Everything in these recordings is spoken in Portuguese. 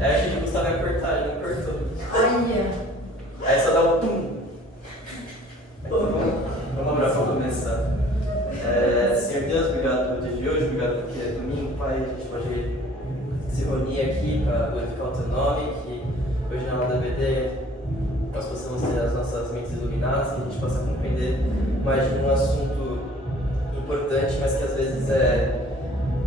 Aí achei que o Gustavo ia cortar, ele não cortou. Olha. Aí só dá um pum. Vamos orar para começar. Senhor Deus, obrigado pelo dia de hoje, obrigado porque é domingo, Pai, a gente pode se reunir aqui para glorificar o Teu nome, que hoje na aula da BD nós possamos ter as nossas mentes iluminadas, que a gente possa compreender mais de um assunto importante, mas que às vezes é,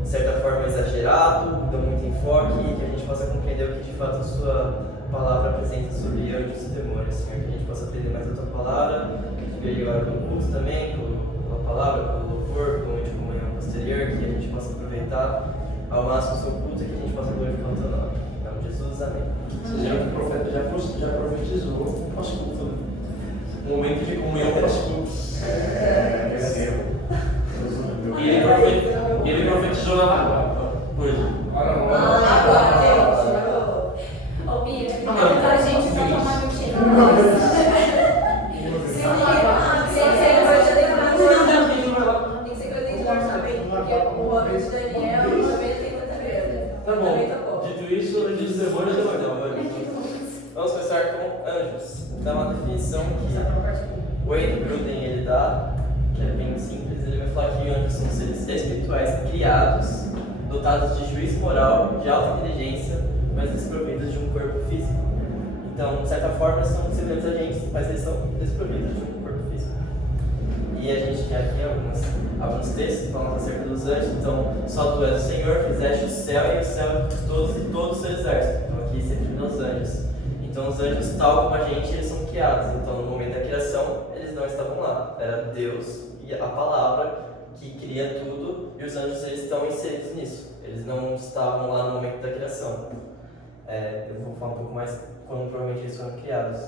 de certa forma, exagerado, dá muito enfoque, e que a gente possa compreender o que de fato a Sua palavra apresenta sobre anjos e demônios, Senhor, que a gente possa aprender mais a Tua palavra, que veio agora pelo culto também, pela palavra, pelo louvor, pelo momento de comunhão posterior, que a gente possa aproveitar ao máximo o Seu culto e que a gente possa glorificar o Teu nome. Em nome de Jesus, amém. O profeta já profetizou o nosso culto, né? Um momento de comunhão pós-culto. E ele profetizou na lagoa. Hoje. Ô, Bia, a gente vai tomar no time. Tem que ser coisa de orçamento, porque o Robert Daniel, uma vez tem tanta grana. Tá bom. Dito isso, antes de demônios, eu Vamos começar com anjos. Dá uma definição que o Wayne Gruden ele dá, que é bem simples. Ele vai falar que anjos são seres espirituais criados, dotados de juízo moral, de alta inteligência, mas desprovidos de um corpo físico. Então, de certa forma, são semelhantes a gente, mas eles são desprovidos de um corpo físico. E a gente tem aqui alguns textos falando acerca dos anjos. Então, só tu és o Senhor, fizeste o céu e todo o seu exército. Então, aqui se refere aos anjos. Então, os anjos, tal como a gente, eles são criados. Então, no momento da criação, eles não estavam lá. Era Deus e a palavra que cria tudo, e os anjos eles estão inseridos nisso. Eles não estavam lá no momento da criação. Eu vou falar um pouco mais quando provavelmente eles foram criados.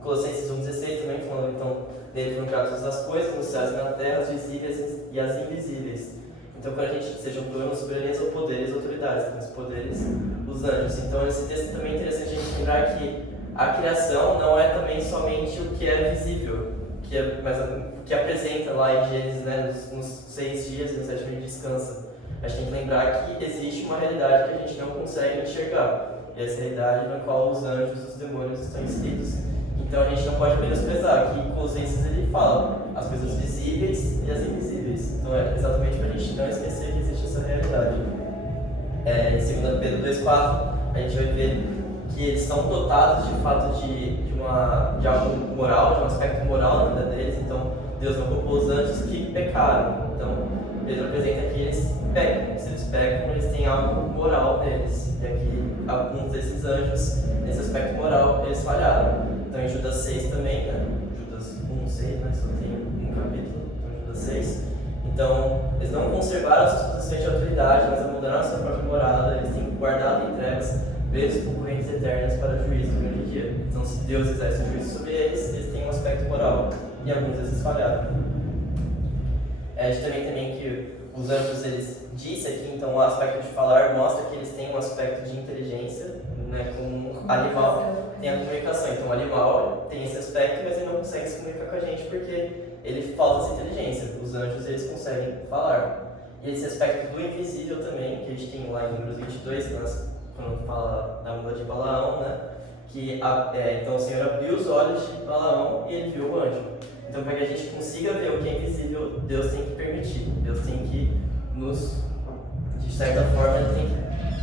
Colossenses 1,16 também falando, então, nele foram criadas todas as coisas, nos céus e na terra, as visíveis e as invisíveis. Então, quando a gente sejam tronos, soberanias ou poderes, autoridades, então, os poderes, os anjos. Então, esse texto também é interessante a gente lembrar que a criação não é também somente o que é visível, mas o que apresenta lá em Gênesis, né, nos 6 dias e no 7º dia descansa. A gente tem que lembrar que existe uma realidade que a gente não consegue enxergar. E essa realidade na qual os anjos e os demônios estão inseridos. Então a gente não pode menosprezar, que em Colossenses ele fala as coisas visíveis e as invisíveis. Então é exatamente para a gente não esquecer que existe essa realidade. Em 2 Pedro 2,4 a gente vai ver que eles estão dotados de fato de algo moral, de um aspecto moral na vida deles. Então Deus não culpou os anjos que pecaram. Então Pedro apresenta que eles pecam. Se eles pecam, eles têm algo moral neles. E aqui alguns desses anjos, nesse aspecto moral, eles falharam. Então em Judas 6 também, né? Judas 1, 6, né? Só tem um capítulo, então Judas 6. Então, eles não conservaram a sua posição de autoridade, mas abandonaram a sua própria morada, eles têm guardado em trevas, vezes concorrentes eternas para o juízo no grande dia. Então, se Deus exerce o juízo sobre eles, eles têm um aspecto moral, e alguns desses falharam. A gente também que os anjos, eles disse aqui, então o aspecto de falar mostra que eles têm um aspecto de inteligência, né, como animal tem a comunicação. Então o animal tem esse aspecto, mas ele não consegue se comunicar com a gente porque ele falta essa inteligência. Os anjos, eles conseguem falar. E esse aspecto do invisível também, que a gente tem lá em Números 22, quando fala da mula de Balaão, né, que então o Senhor abriu os olhos de Balaão e ele viu o anjo. Então, para que a gente consiga ver o que é invisível, Deus tem que permitir. Deus tem que de certa forma, ele tem que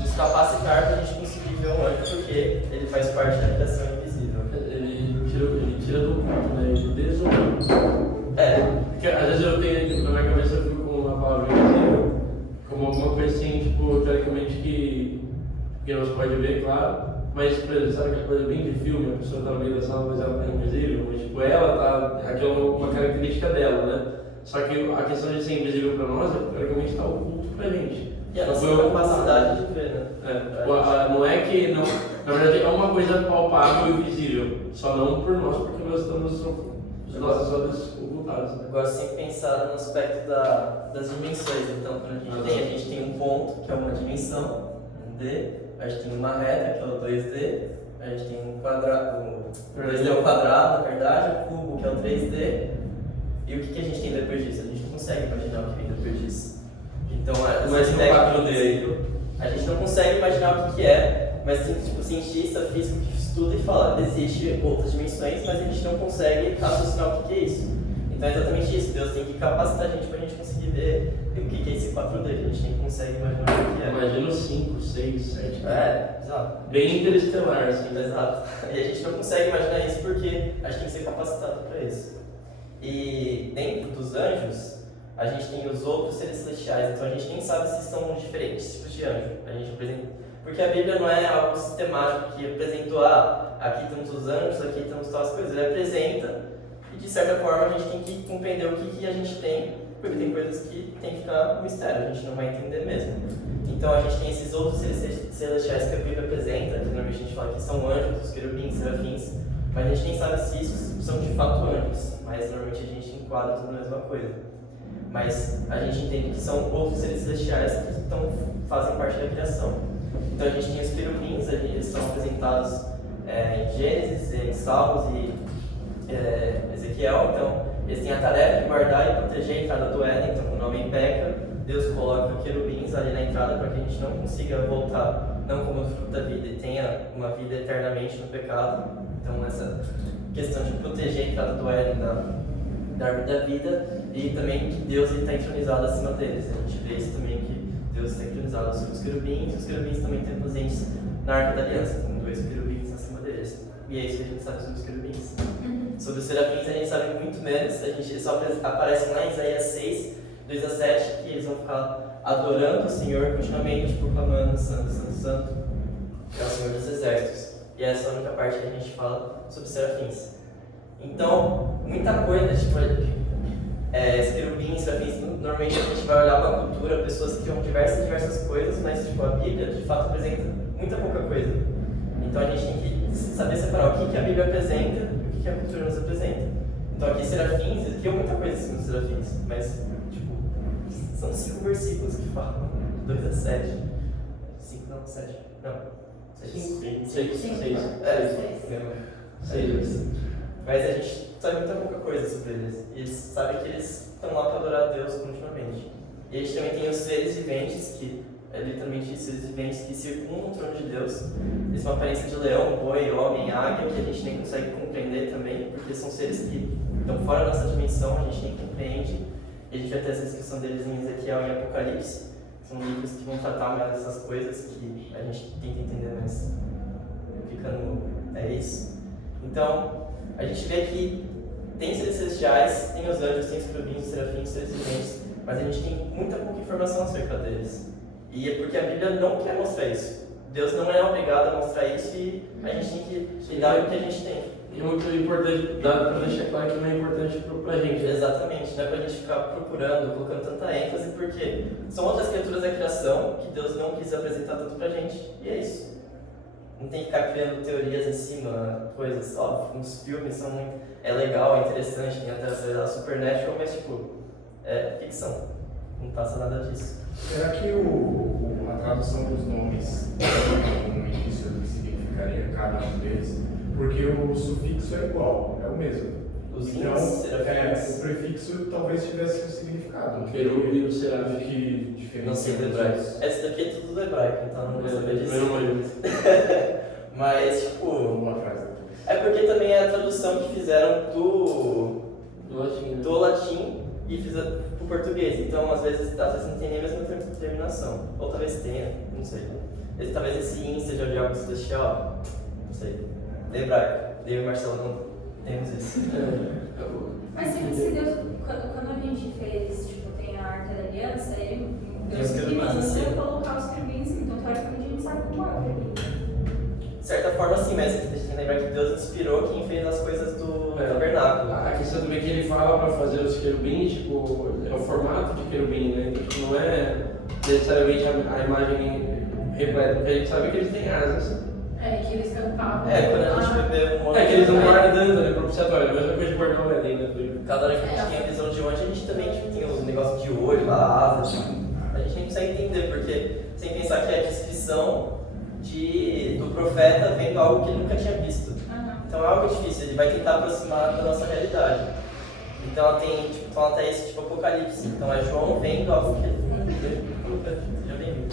nos capacitar para a gente conseguir ver o anjo, porque ele faz parte da criação invisível. Ele tira do culto, né? Ele desonra. Porque às vezes eu tenho, na minha cabeça, eu fico com uma palavra invisível, como alguma coisa assim, tipo, teoricamente que não se pode ver, claro. Mas, por exemplo, sabe aquela coisa bem de filme, a pessoa tá no meio da sala, mas ela tá invisível, mas tipo, ela tá, aquilo é uma característica dela, né? Só que a questão de ser invisível pra nós é praticamente tá oculto pra gente. E a nossa capacidade de ver, né? Não é que, não, na verdade é uma coisa palpável e visível, só não por nós, porque nós estamos as nossas olhos ocultadas. Eu gosto sempre de pensar no aspecto das dimensões. Então, quando a gente tem um ponto, que é uma dimensão, um D, a gente tem uma reta, que é o 2D, a gente tem um quadrado, o 2D é o quadrado, na verdade, o cubo, que é o 3D, e o que a gente tem depois disso? A gente não consegue imaginar o que vem depois disso. Então, mas no 4D, a gente não consegue imaginar o que é, mas tem tipo cientista físico que estuda e fala, existe outras dimensões, mas a gente não consegue raciocinar o que é isso. Então é exatamente isso, Deus tem que capacitar a gente pra gente conseguir ver o que é esse 4D, que a gente nem consegue imaginar o que é. Imagina 5, 6, 7. Exato. Bem interestelar, assim. Exato. E a gente não consegue imaginar isso porque a gente tem que ser capacitado para isso. E dentro dos anjos, a gente tem os outros seres celestiais, então a gente nem sabe se são diferentes tipos de anjo. A gente apresenta, porque a Bíblia não é algo sistemático que apresentou, aqui estão os anjos, aqui estão as coisas. Ele apresenta e de certa forma a gente tem que compreender o que a gente tem, porque tem coisas que tem que ficar no mistério, a gente não vai entender mesmo. Então a gente tem esses outros seres celestiais que a Bíblia apresenta, que normalmente a gente fala que são anjos, os querubins, serafins, mas a gente nem sabe se isso são de fato anjos, mas normalmente a gente enquadra tudo na mesma coisa. Mas a gente entende que são outros seres celestiais que fazem parte da criação. Então a gente tem os querubins, eles são apresentados em Gênesis, em Salmos e Ezequiel. Então eles têm a tarefa de guardar e proteger a entrada do Éden. Então quando o homem peca, Deus coloca querubins ali na entrada para que a gente não consiga voltar, não como fruto da vida, e tenha uma vida eternamente no pecado. Então essa questão de proteger a entrada do Éden da árvore da vida, e também que Deus está entronizado acima deles. A gente vê isso também, que Deus está entronizado sobre os querubins também estão presentes na Arca da Aliança, com 2 querubins acima deles. E é isso que a gente sabe sobre os querubins. Sobre os serafins a gente sabe muito menos, eles só aparecem lá em Isaías 6, 2 a 7, que eles vão ficar adorando o Senhor continuamente, proclamando Santo, Santo, Santo, é o Senhor dos Exércitos. E essa é a única parte que a gente fala sobre serafins. Então, muita coisa, tipo, querubins, serafins, normalmente a gente vai olhar para a cultura, pessoas que tinham diversas coisas, mas tipo, a Bíblia de fato apresenta muita pouca coisa. Então a gente tem que saber separar o que a Bíblia apresenta e o que a cultura nos apresenta. Então aqui serafins, aqui é muita coisa assim nos serafins, mas tipo, são 5 versículos que falam, 2 a 7. 5 não, 7. Não. 6. Mas a gente sabe muita pouca coisa sobre eles. E eles sabem que eles estão lá para adorar a Deus continuamente. E a gente também tem os seres viventes, que é literalmente seres viventes que circundam o trono de Deus. Eles têm uma aparência de leão, boi, homem, águia, que a gente nem consegue compreender também, porque são seres que estão fora da nossa dimensão, a gente nem compreende. E a gente vai ter essa descrição deles em Ezequiel e em Apocalipse. São livros que vão tratar mais dessas coisas que a gente tenta entender, mas é isso. Então, a gente vê que tem seres celestiais, tem os anjos, tem os querubins, os serafins, os seres viventes, mas a gente tem muita pouca informação acerca deles. E é porque a Bíblia não quer mostrar isso. Deus não é obrigado a mostrar isso e a gente tem que lidar com o que a gente tem. E é muito importante, dá para deixar claro que não é importante para a gente. Exatamente, não é para a gente ficar procurando, colocando tanta ênfase, porque são outras criaturas da criação que Deus não quis apresentar tanto para a gente, e é isso. Não tem que ficar criando teorias em cima, coisas, óbvio, uns filmes são muito... É legal, é interessante, tem até a Supernatural, mas tipo, é ficção, não passa nada disso. Será que a tradução dos nomes no início significaria cada um deles? Porque o sufixo é igual, é o mesmo. Então, o prefixo talvez tivesse um significado. O querubim e o serafim. Que diferente. Não sei do hebraico. Essa daqui é tudo do hebraico, então não vou saber disso. Mas, tipo... Vamos atrás. É porque também é a tradução que fizeram do latim e fizeram pro português. Então, às vezes não tem nem a mesma terminação. Ou talvez tenha, não sei. Talvez esse in seja de algo celestial, não sei. Hebraico. Eu e Marcelo não temos isso. Mas se Deus, quando a gente fez, tipo, tem a Arca da Aliança, Deus que mandou colocar os querubins, então teoricamente a gente sabe como é o querubim. De certa forma sim, mas a gente tem que lembrar que Deus inspirou quem fez as coisas do tabernáculo. A questão também que ele fala para fazer os querubins, tipo, é o formato de querubim, né? Tipo, não é necessariamente a imagem repleta, porque a gente sabe que eles têm asas. Que eles cantavam. Quando a gente vai ver um monte que eles não guardando, né? Propiciatório, a mesma coisa de guardar o Éden, né? Cada hora que a gente tem a visão de onde, a gente também tem os negócios de olho, a asa, a gente nem consegue entender, porque sem pensar que é a descrição do profeta vendo algo que ele nunca tinha visto. Então é algo difícil, ele vai tentar aproximar da nossa realidade. Então ela tem, fala até esse tipo Apocalipse. Então é João vendo algo que ele já bem viu.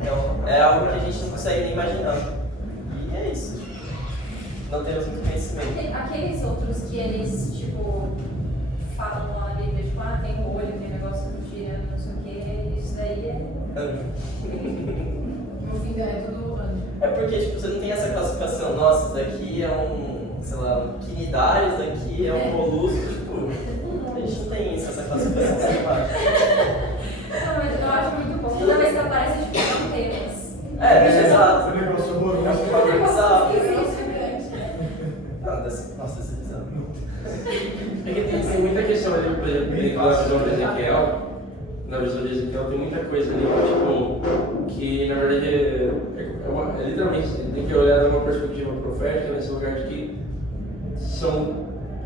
Então é algo que a gente não consegue nem imaginar. E é isso. Não temos muito conhecimento. Aqueles outros que eles, tipo, falam lá na Bíblia, tipo, tem um olho, tem um negócio girando, não sei o que, isso daí é... Anjo. No fim é tudo anjo. É porque, tipo, você não tem essa classificação, nossa, isso daqui é um, sei lá, um quinidário, isso daqui é um molusco, tipo, a gente não tem isso, essa classificação sistemática. Não, mas eu acho muito bom. Toda vez que aparece, tipo, são temas. Exato. O negócio horroroso. Exato. Isso Nossa, esse é bizarro. É que tem muita questão ali, por exemplo, na visão de Ezequiel. Na visão de Ezequiel tem muita coisa ali, tipo, que na verdade é literalmente, tem que olhar de uma perspectiva profética nesse lugar de que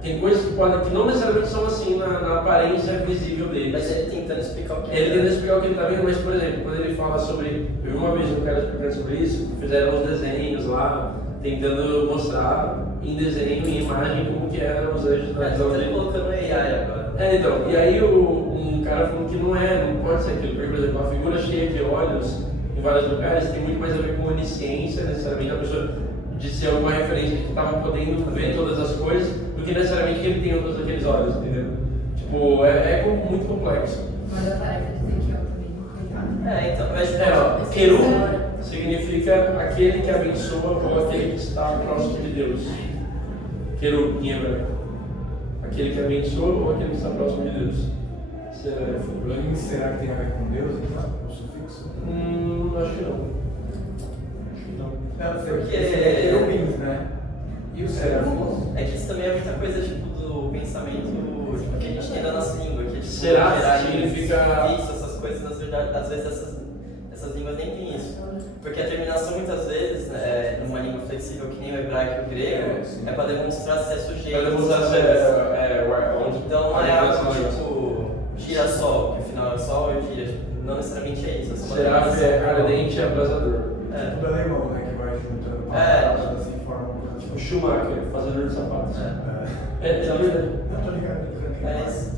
tem coisas que não necessariamente são assim na aparência visível dele. Mas ele tentando explicar o que Ele tenta explicar o que ele está vendo, mas por exemplo, quando ele fala sobre. Eu vi uma vez um cara explicando sobre isso, fizeram uns desenhos lá, tentando mostrar em desenho, em imagem, como que eram os anjos da visão dele. colocando AI agora. Então, e aí um cara falou que não pode ser aquilo, porque, por exemplo, a figura cheia de olhos em vários lugares tem muito mais a ver com onisciência, necessariamente a pessoa de ser alguma referência de que estava podendo ver todas as coisas, do que necessariamente que ele tenha todos aqueles olhos, entendeu? Tipo, é muito complexo. Mas a tarefa de Ezequiel também, coitado. Então, mas Keru significa aquele que abençoa ou aquele que está próximo de Deus. Keru em hebraico. Aquele que abençoa ou aquele que está próximo de Deus. Será que tem a ver com Deus, então? O sufixo? Acho que não. Não, Porque querubins, né? E o serafins? É que isso também é muita coisa tipo do pensamento tipo, que a gente tem da nossa língua, que é tipo, Será gerar significa isso, essas coisas, na verdade, às vezes essas línguas nem têm isso. Porque a terminação muitas vezes, numa língua flexível que nem o hebraico e o grego, é para demonstrar se é sujeito. Para demonstrar se onde. Então não é algo tipo girassol, que afinal é sol e gira, não necessariamente é isso. Seraf é ardente e abrasador. Tudo alemão, né? Que vai juntando palavras assim, forma um Tipo Schumacher, fazedor de sapatos. É verdade. Não, tô ligado.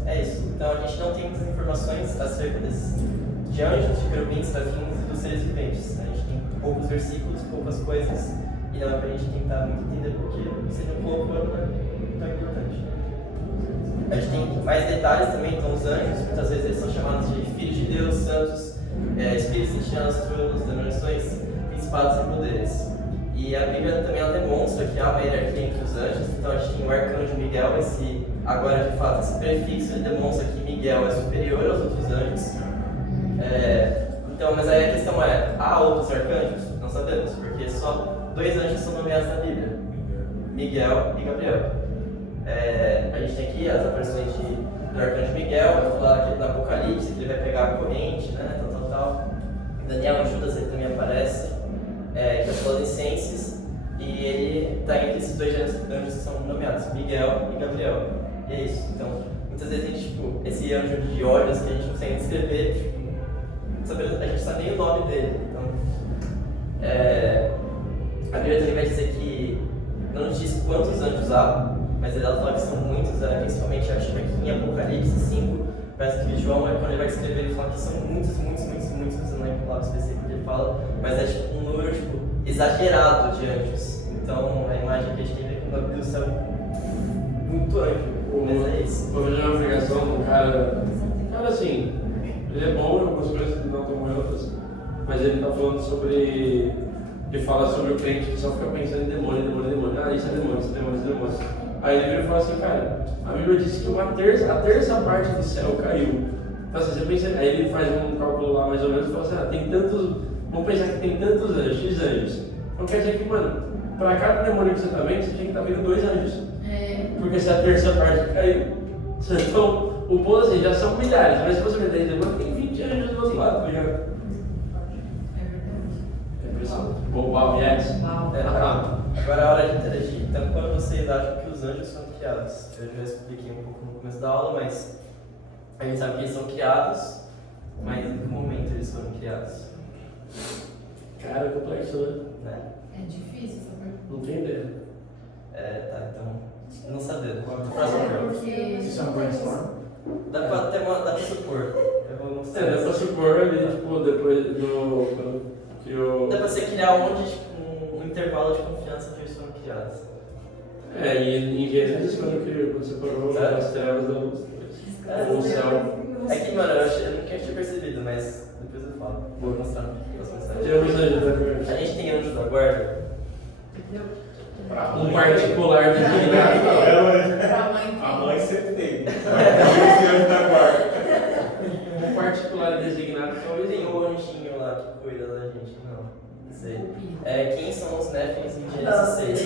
É isso. Então a gente não tem muitas informações acerca de anjos, de querubins, serafins e dos seres viventes. A gente tem poucos versículos, poucas coisas, e não é pra gente tentar muito entender porque seria um pouco não é tão importante. A gente tem mais detalhes também, então os anjos, muitas vezes eles são chamados de filhos de Deus, santos, espíritos sentindo os tronos, denominações, principados e poderes. E a Bíblia também ela demonstra que há uma hierarquia entre os anjos, então a gente tem o arcanjo Miguel, agora de fato esse prefixo ele demonstra que Miguel é superior aos outros anjos. Então, mas aí a questão há outros arcanjos? Não sabemos, porque só 2 anjos são nomeados na Bíblia, Miguel e Gabriel. A gente tem aqui as aparições do arcanjo Miguel, vai falar aqui no Apocalipse que ele vai pegar a corrente, né, tal. Daniel e Judas ele também aparece, que é Tessalonicenses, e ele está entre esses 2 anjos que são nomeados, Miguel e Gabriel. E é isso. Então, muitas vezes a gente, esse anjo de olhos que a gente não consegue descrever, a gente sabe nem o nome dele. Então, a Bíblia também vai dizer que não nos diz quantos anjos há, mas ela fala que são muitos, principalmente acho que aqui em Apocalipse 5, parece que João, quando ele vai escrever, ele fala que são muitos, eu não lembro a palavra específica que ele fala, mas é tipo um número exagerado de anjos. Então a imagem que a gente tem é que o céu muito anjo. Mas é isso. Eu vejo uma pregação do cara assim, ele é bom em algumas coisas, não tão em outras, mas ele está falando sobre. Ele fala sobre o crente que só fica pensando em demônio. Isso é demônio. Aí ele vira e fala assim, cara, a Bíblia diz que a terça parte do céu caiu. Então assim, você pensa, aí ele faz um cálculo lá mais ou menos e fala assim, tem tantos. Vamos pensar que tem tantos anjos, X anjos. Então quer dizer que, mano, para cada demônio que você está vendo, você tinha que estar vendo 2 anjos. Porque se a terça parte caiu. Então, o ponto assim, já são milhares, mas se você ver 10 demônios, tem 20 anjos do outro lado, tá ligado? É impressionante. Boa, Viés. Agora é a hora de interagir. Então, quando vocês acham que os anjos são criados? Eu já expliquei um pouco no começo da aula, mas a gente sabe que eles são criados, mas em que momento eles foram criados? Cara, é complexo, né? É difícil essa pergunta. Não tem ideia. Então, não sabemos. Próxima pergunta. Isso é um brainstorm? Dá pra supor. Eu vou mostrar. Dá pra supor ali, tipo, depois quando criou você criar um intervalo de confiança que eles foram criados. E em Gênesis, quando você parou as trevas da luz, o céu. É que, mano, eu nunca tinha percebido, mas depois eu falo. Vou mostrar no A gente tem anjo da guarda. Um particular designado. A mãe sempre tem. Esse anjo da guarda. Um particular designado, talvez Tem o anjinho lá que cuida da gente, não sei. Quem são os Néfilins em Gênesis 6?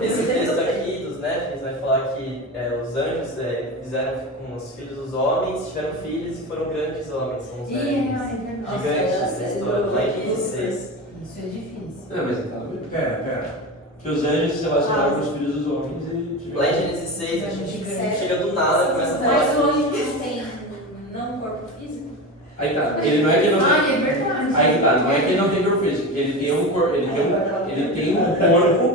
Esse texto aqui dos Néfilins vai falar que os anjos fizeram com os filhos dos homens, tiveram filhos e foram grandes homens. São os Néfilins. Gigantes dessa história, lá em Gênesis 6. Isso é difícil. Não, mas tá vendo? Pera. Que os anjos se relacionaram com os filhos dos homens e lá em Gênesis 6 a gente chega do nada e começa a falar. Mas o anjo tem não corpo físico? Aí tá, ele não é que não tem. É verdade. Aí tá, não é que ele não tem corpo físico, ele tem um corpo, ele tem um corpo,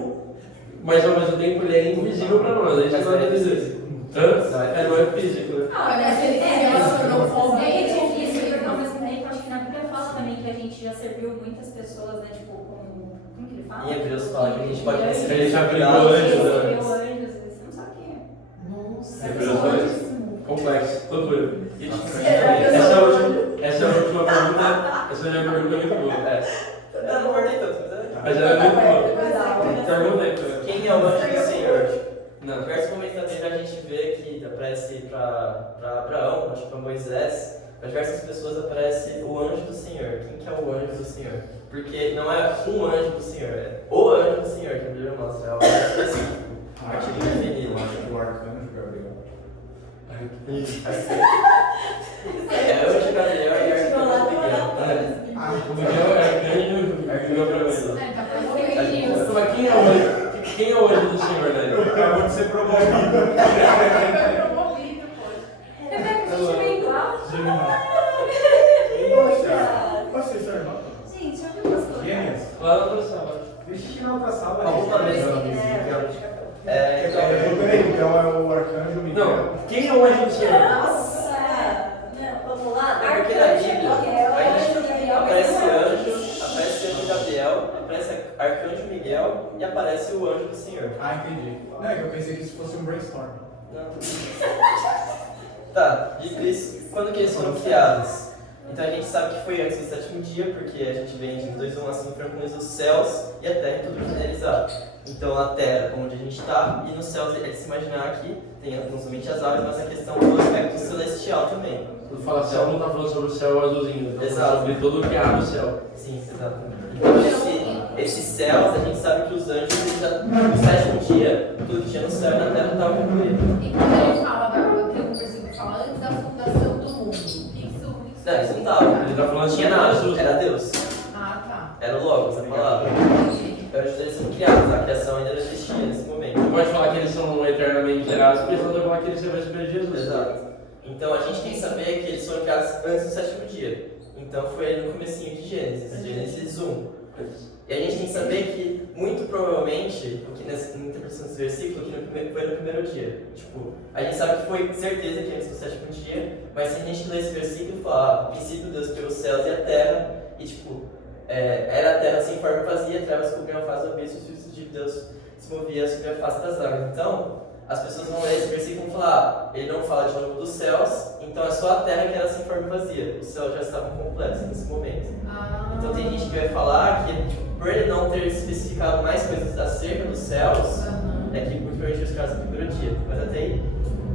mas ao mesmo tempo ele é invisível pra nós. A gente não é físico. Não é físico, né? Mas ele se relacionou com alguém. É difícil, não, mas eu acho que na Bíblia fala também que a gente já serviu muitas pessoas, né? Tipo, como que ele fala? Em Hebreus fala que a gente pode receber. A gente já brigou anjos, Você não sabe quem é. Nossa, Hebreus 2. Complexo, loucura. Essa Essa é a última pergunta. Essa é a minha pergunta muito boa. Eu não mordei tanto, mas ela é muito boa. Pergunta aí, quem é o anjo do Senhor? Não. Em diversos momentos da Bíblia a gente vê que aparece para Abraão, acho que para Moisés, para diversas pessoas aparece o anjo do Senhor. Quem que é o anjo do Senhor? Porque não é um anjo do Senhor, é o anjo do Senhor que a Bíblia mostra, é algo específico. Artigo definido. O arcanjo Gabriel. É o anjo Gabriel e o arcanjo Miguel. O Miguel é arcanjo pra você. Mas quem é o anjo do Senhor, né? Acabou de ser promovido. Rebeca, a gente vem igual? Vocês são irmãos? Gente, onde eu posso Gêmeas? Lá na outra sala. Deixa eu ir na outra sala. Alguma vez. Peraí, então é o arcanjo Miguel. Não, quem é o anjo do Senhor? Nossa! Não, vamos lá. É porque na Bíblia aparece anjo Gabriel, aparece arcanjo Miguel e aparece o anjo do Senhor. Entendi. Não, é que eu pensei que isso fosse um brainstorm. Não. Tá, dito isso, quando que eles foram criados? Então a gente sabe que foi antes do sétimo dia, porque a gente vê em Gênesis 2:1 assim foram criados os céus e a terra e tudo que neles há. Então a terra, onde a gente está, e nos céus, é de se imaginar aqui, tem não somente as aves, mas a questão do aspecto celestial também. Quando fala céu, não está falando sobre o céu azulzinho, está Exato. falando sobre tudo o que há no céu. Sim, exatamente. Então esses céus, a gente sabe que os anjos, eles já, no sétimo dia, tudo que tinha no céu e na terra estava concluído. E quando ele fala, tem um versículo que fala antes da fundação do mundo, isso Não, isso não estava. Ele está falando Não tinha sobre nada, Jesus. era Deus. tá. Era o Logos, a palavra. Anjos, eles são criados, a criação ainda não existia nesse momento. Não pode falar que eles são eternamente gerados, porque senão vai falar que eles serão espelho de Jesus. Exato. Então a gente tem que saber que eles foram criados antes do sétimo dia. Então foi ali no comecinho de Gênesis 1. E a gente tem que saber que, muito provavelmente, o que nessa interpretação desse versículo, que foi no primeiro dia. Tipo, a gente sabe que foi certeza que antes do sétimo dia, mas se a gente ler esse versículo, fala, no princípio Deus criou os céus e a terra, e tipo, era a terra sem forma vazia, trevas cobriam a face do abismo, e o Espírito de Deus se movia sobre a face das águas. Então, as pessoas vão ler esse versículo e vão falar, ele não fala de novo dos céus, então é só a terra que era sem forma vazia. Os céus já estavam completos nesse momento. Então tem gente que vai falar que, tipo, por ele não ter especificado mais coisas acerca dos céus, é que muito provavelmente os criados no primeiro dia. Mas até aí,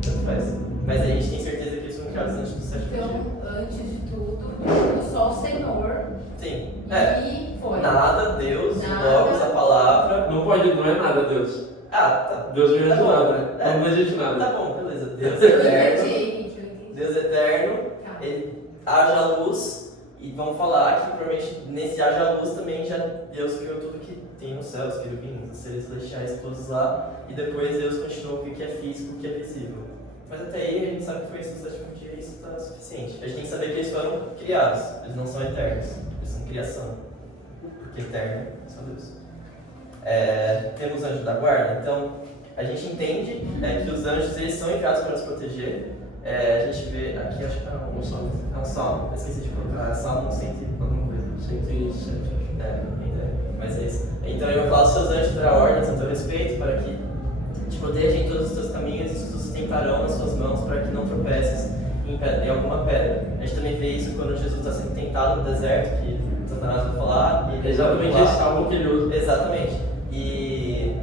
tanto faz. Mas a gente tem certeza que eles foram criados antes do sétimo dia. Então, antes de tudo, só o Senhor. Sim. E foi. Nada, Deus, Nada. Logos, a palavra. Não é nada Deus. Tá. Deus não Tá existe bom, nada. né? Não existe nada. Tá bom, beleza. Deus Eu eterno. entendi. Deus eterno, Tá. ele haja luz, e vão falar que provavelmente nesse haja luz também já Deus criou tudo que tem nos céus, os querubins, os seres celestiais todos lá, e depois Deus continuou com o que é físico, o que é visível. Mas até aí a gente sabe que foi isso no sétimo dia e isso está suficiente. A gente tem que saber que eles foram criados, eles não são eternos, eles são criação, porque eterno é só Deus. Temos anjos da guarda, então a gente entende que os anjos eles são enviados para nos proteger. A gente vê aqui, acho que é um salmo. É um salmo, eu esqueci de colocar, Salmo 100 e alguma coisa. 107. Mas é isso. Então eu falo, seus anjos darão ordens a teu respeito para que te protejam em todos os teus caminhos e te sustentarão nas suas mãos para que não tropeces em alguma pedra. A gente também vê isso quando Jesus está sendo tentado no deserto, que Satanás vai falar. E exatamente esse salmo que ele usa. Exatamente. E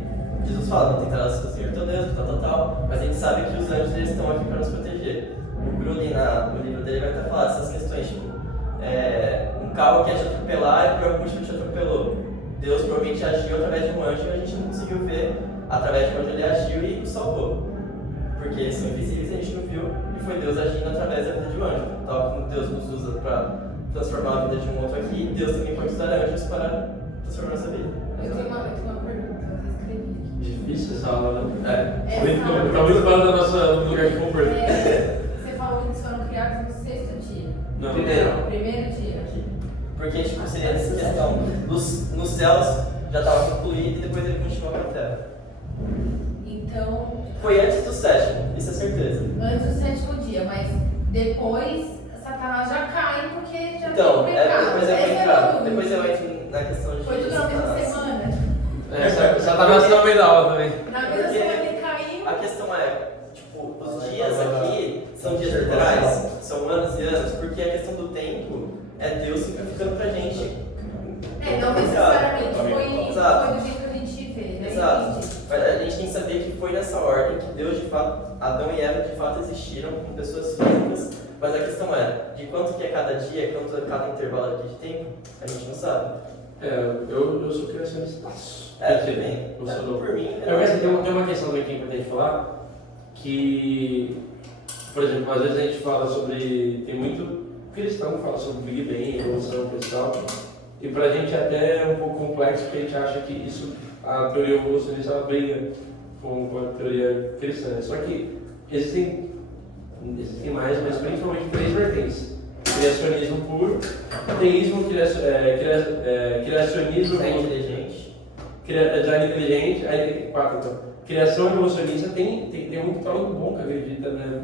Jesus fala, não tentarás o Senhor teu Deus, tal. Mas a gente sabe que os anjos eles estão aqui para nos proteger. O Gruden, no livro dele, vai até falar essas questões, tipo, um carro quer te atropelar e por algum motivo te atropelou. Deus provavelmente agiu através de um anjo e a gente não conseguiu ver através de onde ele agiu e o salvou. Porque eles são invisíveis e a gente não viu, e foi Deus agindo através da vida de um anjo. Tal como Deus nos usa para transformar a vida de um outro aqui, Deus também pode usar anjos para transformar nossa vida. Eu tenho uma pergunta, eu escrevi aqui. Difícil essa aula, né? Tá muito fora do nosso lugar de conforto. Você falou que eles foram criados no 6º dia. Não. Primeiro dia. Porque tipo, seria essa questão, nos céus já estava concluído e depois ele continuou para a terra. Então. Foi antes do 7º, isso é certeza. Antes do 7º dia, mas depois Satanás já cai porque já então, tem pecado. Depois eu entro na questão de. Foi tudo na mesma semana? Satanás tá no meio da aula também. Na mesma semana ele caiu. A questão é, tipo, os dias aqui são dias literais, são anos e anos, porque a questão do tempo é Deus simplificando pra gente. Não necessariamente foi do jeito que a gente vê, né? Exato. Mas a gente tem que saber que foi nessa ordem que Deus, de fato, Adão e Eva de fato existiram com pessoas físicas, mas a questão é, de quanto que é cada dia, quanto é cada intervalo aqui de tempo, a gente não sabe. Eu sou criacionista. Também. Eu sou por mim. Tem uma questão também que é importante falar, que, por exemplo, às vezes a gente fala sobre, tem muito cristão que fala sobre Big Bang, evolução cristal, e pra gente até é um pouco complexo, porque a gente acha que isso, a teoria evolucionista ela briga com a teoria cristã. Só que existem mais, mas principalmente 3 vertentes: criacionismo puro, ateísmo, criacionismo design inteligente, aí tem 4 então. Criação evolucionista tem muito teólogo bom que acredita, né,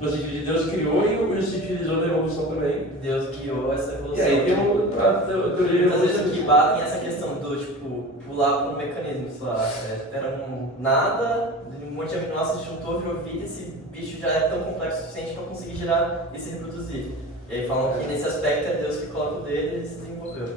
no sentido de Deus criou e se utilizou da evolução também. Deus criou essa evolução. E aí tem a teoria. Muitas vezes aqui batem essa questão do tipo pular por um mecanismo, sei lá, era nada, um monte de aminoácidos juntou, virou vida, esse bicho já é tão complexo o suficiente para conseguir gerar e se reproduzir. E aí falam que nesse aspecto é Deus que coloca o dedo e ele se desenvolveu.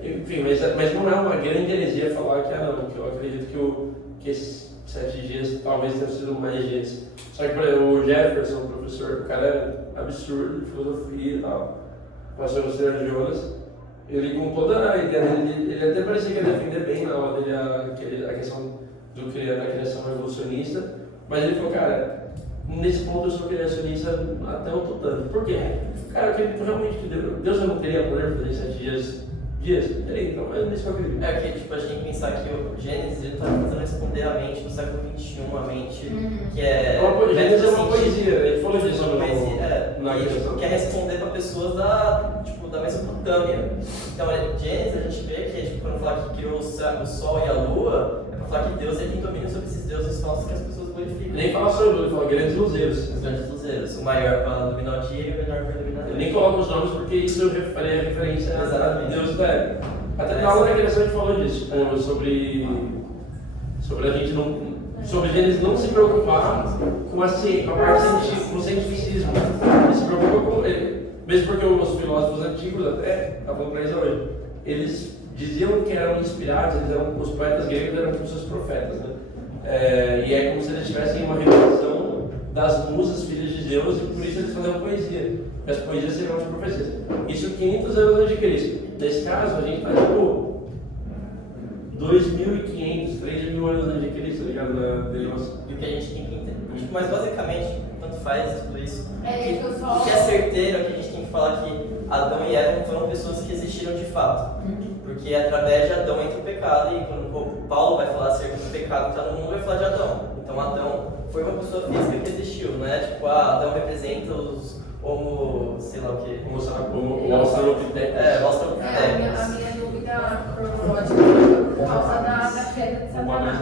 Enfim, mas não é uma grande heresia falar que não, que eu acredito que esses 7 dias talvez tenham sido mais dias. Só que, por exemplo, o Jefferson, o professor, o cara é absurdo de filosofia e tal, pastor do Senhor Jonas, ele com toda a ideia dele, ele até parecia que ia defender bem na aula dele a questão da criação evolucionista, mas ele falou, cara, nesse ponto eu sou criacionista até o tutano. Por quê? Cara, que realmente Deus não teria poder fazer 7 dias? Então é nisso que eu acredito. Que tipo, a gente tem que pensar que o Gênesis está tentando responder a mente do século XXI, a mente que é. Gênesis é uma poesia, ele falou disso na questão. Quer responder para pessoas da Mesopotâmia. Então, Gênesis a gente vê que quando fala que criou o Sol e a Lua, é para falar que Deus tem domínio sobre esses deuses falsos que as pessoas glorificam. Nem fala sobre Lua, ele fala grandes luzeiros. Os grandes luzeiros. O maior para iluminar o dia e o menor para iluminar a noite. Ele nem coloca os nomes porque isso faria referência a Deus da época. Até na aula da criação a gente falou disso, sobre a gente não. Sobre Gênesis não se preocupar com a ciência, com a parte científica, com o cientificismo. Ele se preocupa com ele. Mesmo porque os filósofos antigos, até estavam para isso hoje, eles diziam que eram inspirados, os poetas gregos eram como seus profetas, né? E é como se eles tivessem uma revelação das musas, filhas de Deus, e por isso eles faziam poesia. E as poesias seriam as profecias. Isso 500 anos antes de Cristo. Nesse caso, a gente está tipo 2.500, 3.000 anos antes de Cristo, ligado? E o que a gente tem que entender. Mas basicamente, tanto faz tudo isso. O que é certeiro é que a gente tem que falar que Adão e Eva foram pessoas que existiram de fato. Porque através de Adão entra o pecado, e quando o Paulo vai falar acerca do pecado que está no mundo, vai falar de Adão. Então Adão foi uma pessoa física que existiu, né? Tipo, Adão representa os sei lá o que. O australopithecus. A minha dúvida cronológica foi por causa da queda de Satanás.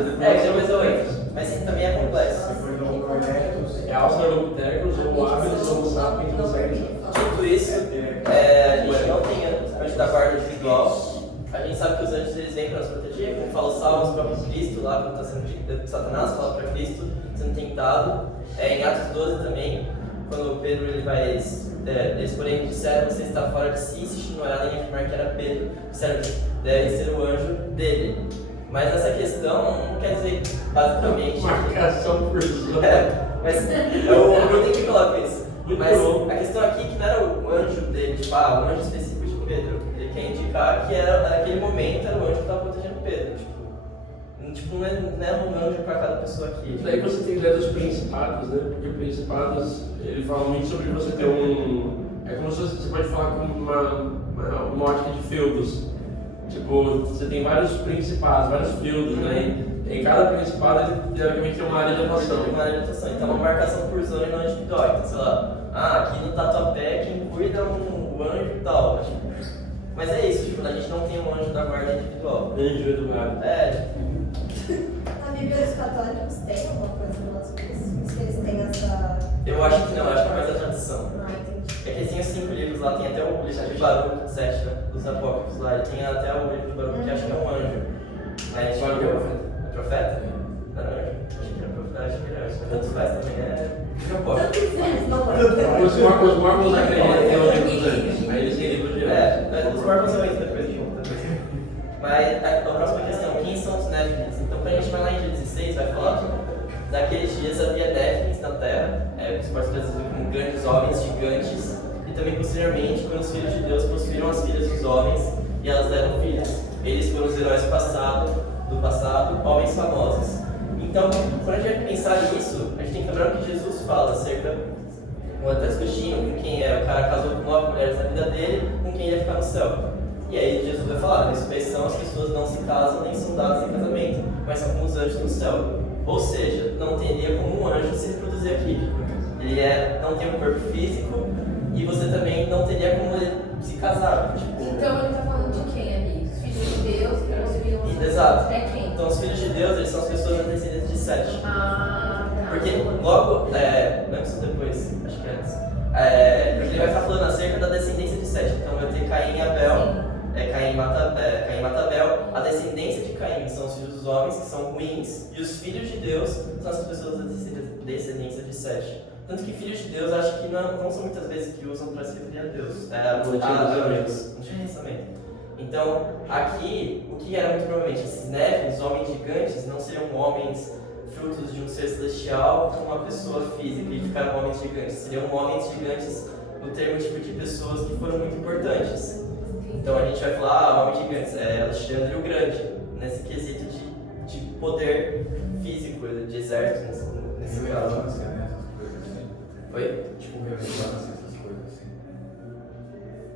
Mas também é complexo. É australopithecus ou Habilis Homo sapiens ou Tudo isso, a gente não tem antes da guarda individual, a gente sabe que os anjos eles vêm para nos proteger, como fala os salmos, o próprio Cristo lá, quando está sendo Satanás fala para Cristo, sendo tentado. Em Atos 12 também, quando Pedro ele vai, eles porém disseram, você está fora de si, insistindo ela em afirmar que era Pedro, disseram que deve ser o anjo dele. Mas essa questão não quer dizer basicamente... Marcação por zona. Mas eu tenho que colocar isso. Mas a questão aqui é que não era o anjo dele, tipo, o anjo específico de Pedro. Ele quer indicar que naquele momento era o anjo que estava protegendo Pedro. Não é um anjo para cada pessoa aqui. Daí você tem ideia dos principados, né? Porque principados, ele fala muito sobre você ter é como se você pode falar com uma ótica de feudos. Tipo, você tem vários principados, vários feudos, né? E em cada principado, ele teoricamente tem uma área de atuação. Então, uma marcação por zona e não individual. Então, sei lá, aqui no Tatuapé, quem cuida é o anjo e tal. Mas é isso, tipo, a gente não tem um anjo da guarda individual. Anjo Eduardo. Na Bíblia dos católicos tem alguma coisa relacionada a isso? Se eles têm essa... Eu acho que não, acho que é mais a tradição. Entendi. É que tem os 5 livros lá, tem até o livro de Baruch 7, né, dos apócrifos lá, e tem até o livro de Baruch que acho que é um anjo. Mas Baruch é profeta. É profeta? Era anjo? Achei que era profeta, acho que era anjo. Mas tanto faz também, não pode. Os Mormons acreditam que é o livro dos anjos. Aí eles têm livro de anjos. Os Mormons são isso, depois junto. Mas a próxima questão, quem são os Néfilins? Então, quando a gente vai lá em Gênesis 6, vai falar que naqueles dias havia Néfilins na terra, que pode ser traduzido como grandes homens gigantes, e também posteriormente, quando os filhos de Deus possuíram as filhas dos homens e elas deram filhos. Eles foram os heróis do passado, homens famosos. Então, quando a gente vai pensar nisso, a gente tem que lembrar o que Jesus fala acerca do até discutindo com quem o cara casou com 9 mulheres na vida dele, com quem ele ia ficar no céu. E aí Jesus vai falar, na ressurreição as pessoas não se casam nem são dadas em casamento, mas são como os anjos no céu. Ou seja, não teria como um anjo se reproduzir aqui. Ele não tem um corpo físico e você também não teria como ele se casar. Então ele está falando de quem ali? Os filhos de Deus que possuíram. Exato. É quem? Então os filhos de Deus, eles são as pessoas da descendência de Sete. Tá. Porque logo, antes ou depois, acho que antes, porque ele vai estar falando acerca da descendência de Sete. Então vai ter Caim e Abel. Caim mata Abel, a descendência de Caim são os filhos dos homens, que são ruins, e os filhos de Deus são as pessoas da descendência de Sete. Tanto que filhos de Deus, acho que não são muitas vezes que usam para se referir a Deus, no Antigo Testamento. Então, aqui, o que era muito provavelmente, esses Néfilins, homens gigantes, não seriam homens frutos de um ser celestial com uma pessoa física e ficaram homens gigantes, seriam homens gigantes no termo tipo de pessoas que foram muito importantes. Então a gente vai falar, homens gigantes, Alexandre o Grande, nesse quesito de poder físico, de exército, nesse caso. Relevância, né? Essas coisas assim. Oi? Tipo, relevância, essas coisas assim.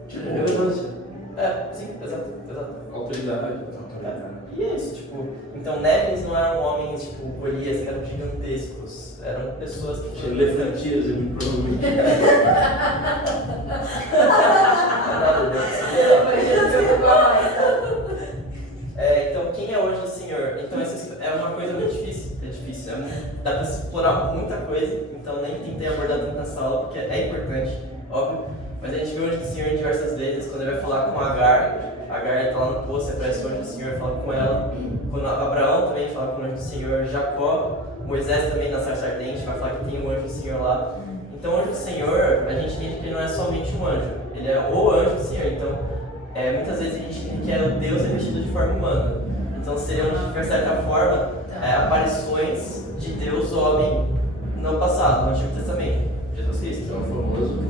Tipo, relevância. Sim, exato. Autoridade. E é isso, então Néfilins não eram homens, Golias, que eram gigantescos, eram pessoas que tinham elefantias, muito provavelmente. Então, quem é hoje o Senhor? Então, essa é uma coisa muito difícil. Dá para explorar muita coisa, então nem tentei abordar tanto nessa aula, porque é importante, óbvio. Mas a gente vê o anjo do Senhor diversas vezes, quando ele vai falar com Agar está lá no poço, aparece o anjo do Senhor, fala com ela. Quando Abraão também fala com o anjo do Senhor, Jacó, Moisés também na sarça ardente vai falar que tem um anjo do Senhor lá. Então, o anjo do Senhor, a gente entende que ele não é somente um anjo, ele é o anjo do Senhor. Então, muitas vezes a gente entende que é o Deus revestido de forma humana. Então, seriam, de certa forma, aparições de Deus homem no passado, no Antigo Testamento. Jesus Cristo. É o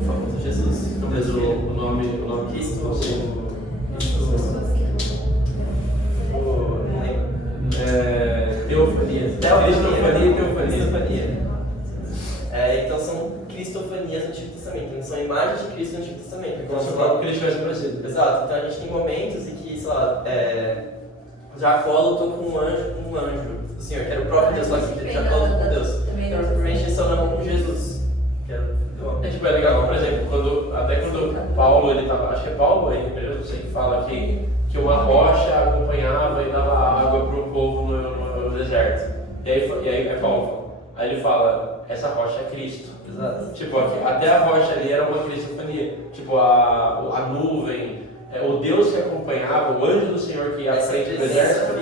famoso Jesus. Mas o nome Cristo. Não lembro. Teofania. Então são cristofanias no Antigo Testamento, não são imagens de Cristo no Antigo Testamento. Então, só para que Cristo tivesse aparecido. Exato, então a gente tem momentos em que, sei lá, Jacó lutou com um anjo do Senhor, que era o próprio Deus lá que Jacó lutou com Deus. Então, provavelmente eles só não com Jesus. É legal, por exemplo, quando Paulo, ele tava, acho que é Paulo, eu não sei, que fala que uma rocha acompanhava e dava água para o povo no deserto. E aí é Paulo. Aí ele fala, essa rocha é Cristo. Exato. Tipo, até a rocha ali era uma cristofania. Tipo, a nuvem, o Deus que acompanhava, o anjo do Senhor que ia à frente do exército,